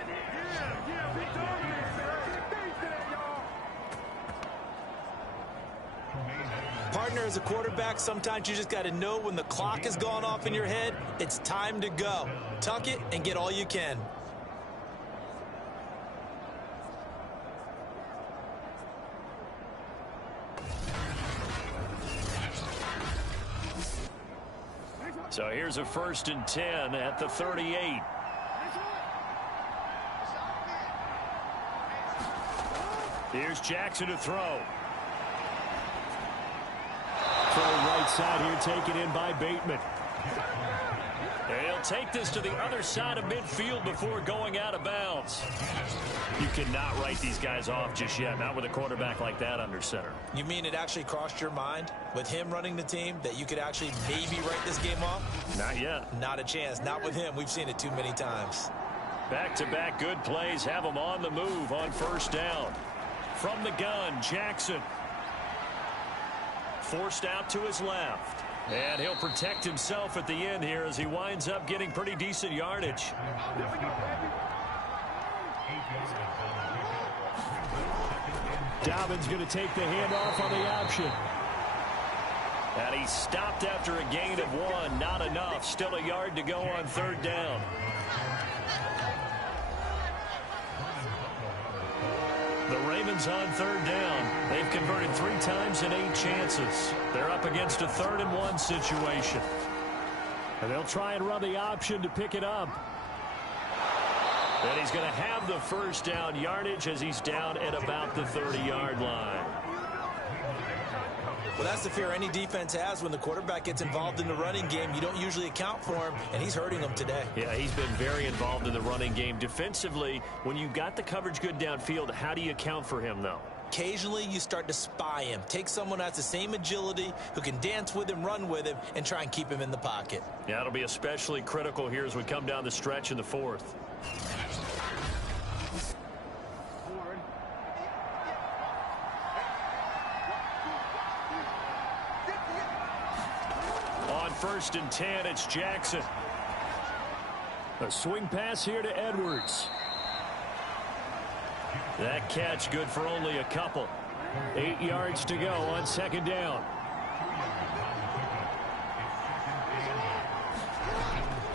Partner, as a quarterback, sometimes you just got to know when the clock has gone off in your head, it's time to go. Tuck it and get all you can. So here's a 1st and 10 at the 38. Here's Jackson to throw. Throw right side here, taken in by Bateman. He'll take this to the other side of midfield before going out of bounds. You cannot write these guys off just yet, not with a quarterback like that under center. You mean it actually crossed your mind with him running the team that you could actually maybe write this game off? Not yet. Not a chance. Not with him. We've seen it too many times. Back-to-back good plays have him on the move on 1st down. From the gun, Jackson. Forced out to his left. And he'll protect himself at the end here as he winds up getting pretty decent yardage. Dobbins going to take the handoff on the option. And he stopped after a gain of 1. Not enough. Still a yard to go on 3rd down. The Ravens on 3rd down. They've converted 3 times in 8 chances. They're up against a 3rd and 1 situation. And they'll try and run the option to pick it up. And he's going to have the 1st down yardage as he's down at about the 30-yard line. Well, that's the fear any defense has when the quarterback gets involved in the running game. You don't usually account for him, and he's hurting them today. Yeah, he's been very involved in the running game. Defensively, when you've got the coverage good downfield, how do you account for him, though? Occasionally, you start to spy him. Take someone who has the same agility, who can dance with him, run with him, and try and keep him in the pocket. Yeah, it'll be especially critical here as we come down the stretch in the 4th. On 1st and 10, it's Jackson. A swing pass here to Edwards. That catch good for only a couple. 8 yards to go on 2nd down.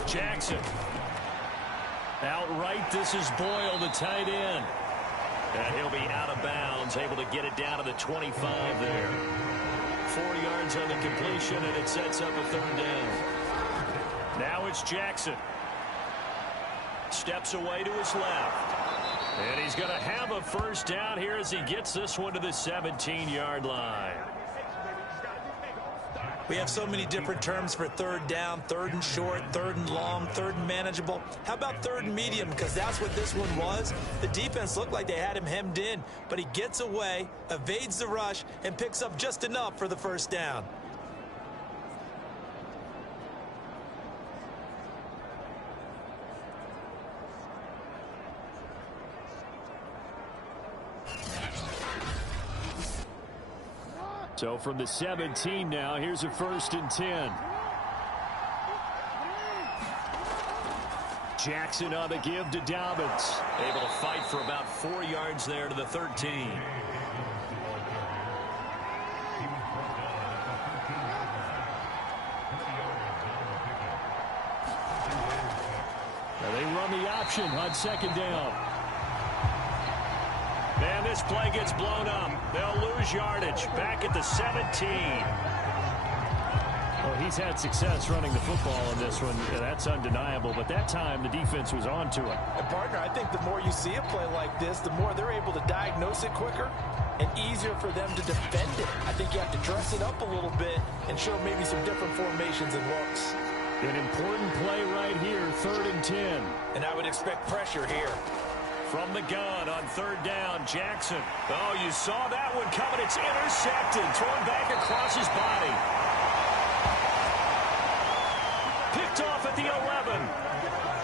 Jackson. Outright, this is Boyle, the tight end. And he'll be out of bounds, able to get it down to the 25 there. 4 yards on the completion, and it sets up a 3rd down. Now it's Jackson. Steps away to his left. And he's going to have a 1st down here as he gets this one to the 17-yard line. We have so many different terms for 3rd down, 3rd and short, 3rd and long, 3rd and manageable. How about 3rd and medium? Because that's what this one was. The defense looked like they had him hemmed in, but he gets away, evades the rush, and picks up just enough for the 1st down. So from the 17 now, here's a 1st and 10. Jackson on the give to Dobbins. Able to fight for about 4 yards there to the 13. Now they run the option on 2nd down. And this play gets blown up. They'll lose yardage. Back at the 17. Well, he's had success running the football in this one. That's undeniable. But that time, the defense was on to it. And, partner, I think the more you see a play like this, the more they're able to diagnose it quicker and easier for them to defend it. I think you have to dress it up a little bit and show maybe some different formations and looks. An important play right here, 3rd and 10. And I would expect pressure here. From the gun on 3rd down, Jackson. Oh, you saw that one coming. It's intercepted. Thrown back across his body. Picked off at the 11.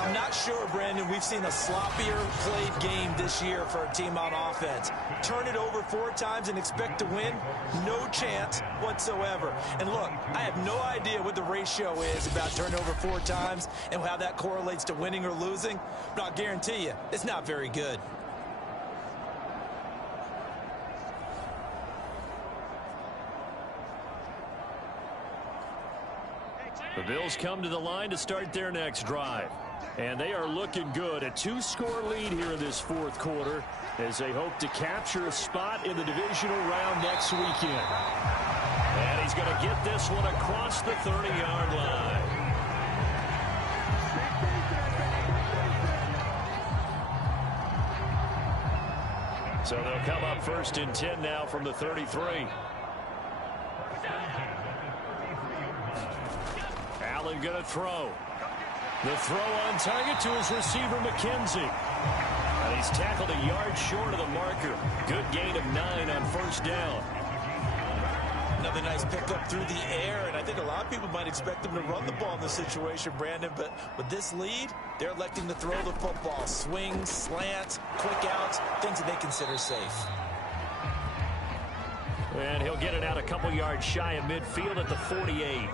I'm not sure, Brandon, we've seen a sloppier played game this year for a team on offense. Turn it over 4 times and expect to win? No chance whatsoever. And look, I have no idea what the ratio is about turnover 4 times and how that correlates to winning or losing, but I'll guarantee you, it's not very good. The Bills come to the line to start their next drive. And they are looking good. A 2-score lead here in this 4th quarter as they hope to capture a spot in the divisional round next weekend. And he's going to get this one across the 30-yard line. So they'll come up 1st and 10 now from the 33. Allen going to throw. The throw on target to his receiver, McKenzie. And he's tackled a yard short of the marker. Good gain of 9 on 1st down. Another nice pickup through the air, and I think a lot of people might expect them to run the ball in this situation, Brandon, but with this lead, they're electing to throw the football. Swings, slants, quick outs, things that they consider safe. And he'll get it out a couple yards shy of midfield at the 48.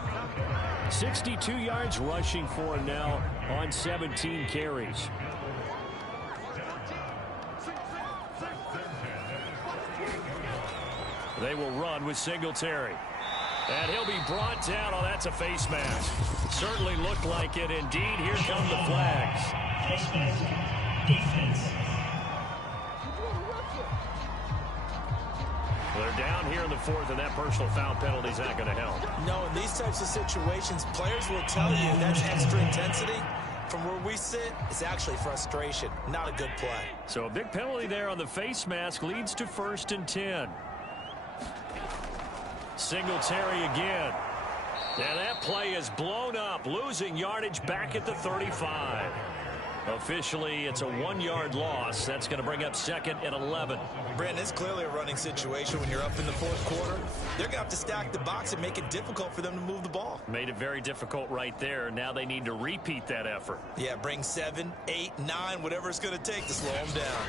62 yards rushing for him now on 17 carries. They will run with Singletary. And he'll be brought down. Oh, that's a face mask. Certainly looked like it. Indeed, here come the flags. Face mask. Defense. They're down here in the 4th, and that personal foul penalty is not going to help. No, in these types of situations, players will tell you that's extra intensity. From where we sit, it's actually frustration. Not a good play. So a big penalty there on the face mask leads to 1st and 10. Singletary again. And that play is blown up, losing yardage back at the 35. Officially, it's a 1-yard loss. That's going to bring up 2nd and 11. Brandon, it's clearly a running situation when you're up in the 4th quarter. They're going to have to stack the box and make it difficult for them to move the ball. Made it very difficult right there. Now they need to repeat that effort. Yeah, bring 7, 8, 9, whatever it's going to take to slow them down.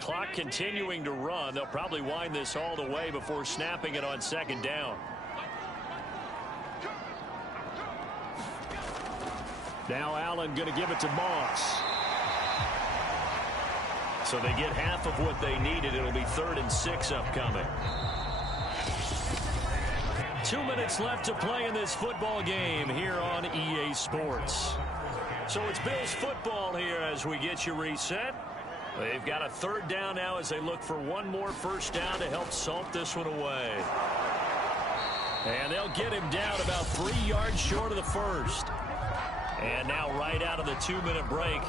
Clock continuing to run. They'll probably wind this all the way before snapping it on 2nd down. Now Allen going to give it to Moss. So they get half of what they needed. It'll be 3rd and 6 upcoming. 2 minutes left to play in this football game here on EA Sports. So it's Bills football here as we get you reset. They've got a 3rd down now as they look for one more 1st down to help salt this one away. And they'll get him down about 3 yards short of the 1st. And now right out of the 2-minute break,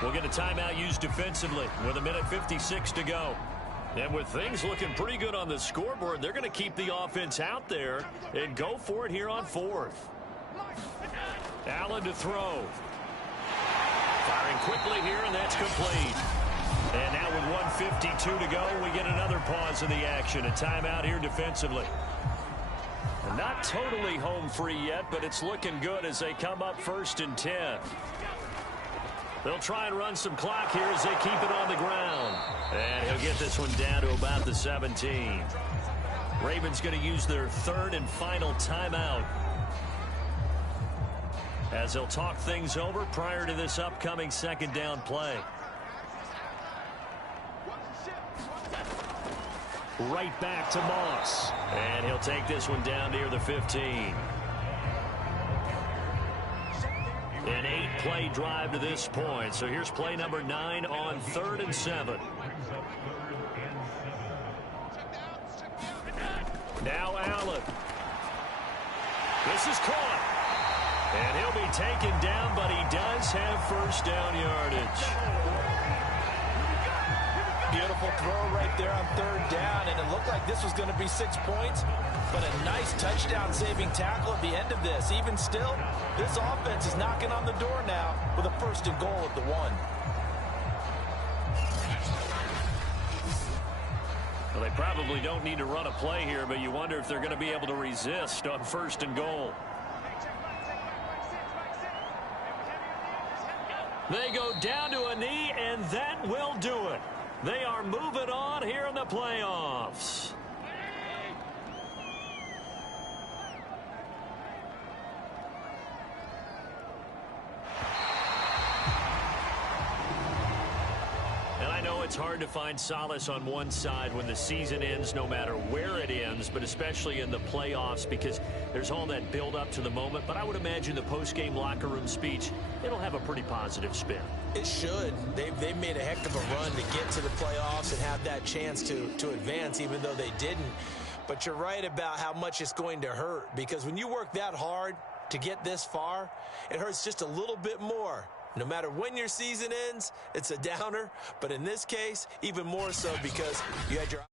we'll get a timeout used defensively with 1:56 to go. And with things looking pretty good on the scoreboard, they're going to keep the offense out there and go for it here on 4th. Allen to throw. Firing quickly here, and that's complete. And now with 1:52 to go, we get another pause in the action. A timeout here defensively. Not totally home free yet, but it's looking good as they come up 1st and 10. They'll try and run some clock here as they keep it on the ground. And he'll They'll get this one down to about the 17. Ravens going to use their third and final timeout as they'll talk things over prior to this upcoming second down play. Right back to Moss. And he'll take this one down near the 15. An 8-play drive to this point. So here's play number 9 on 3rd and 7. Now Allen. This is caught. And he'll be taken down, but he does have first down yardage. Beautiful throw right there on 3rd down, and it looked like this was going to be 6 points, but a nice touchdown-saving tackle at the end of this. Even still, this offense is knocking on the door now with a 1st and goal at the 1. Well, they probably don't need to run a play here, but you wonder if they're going to be able to resist on 1st and goal. They go down to a knee, and that will do it. They are moving on here in the playoffs. And I know it's hard to find solace on one side when the season ends, no matter where it ends, but especially in the playoffs, because there's all that build up to the moment. But I would imagine the post-game locker room speech, it'll have a pretty positive spin. It should. They've made a heck of a run to get to the playoffs and have that chance to advance, even though they didn't. But you're right about how much it's going to hurt, because when you work that hard to get this far, it hurts just a little bit more. No matter when your season ends, it's a downer. But in this case, even more so because you had your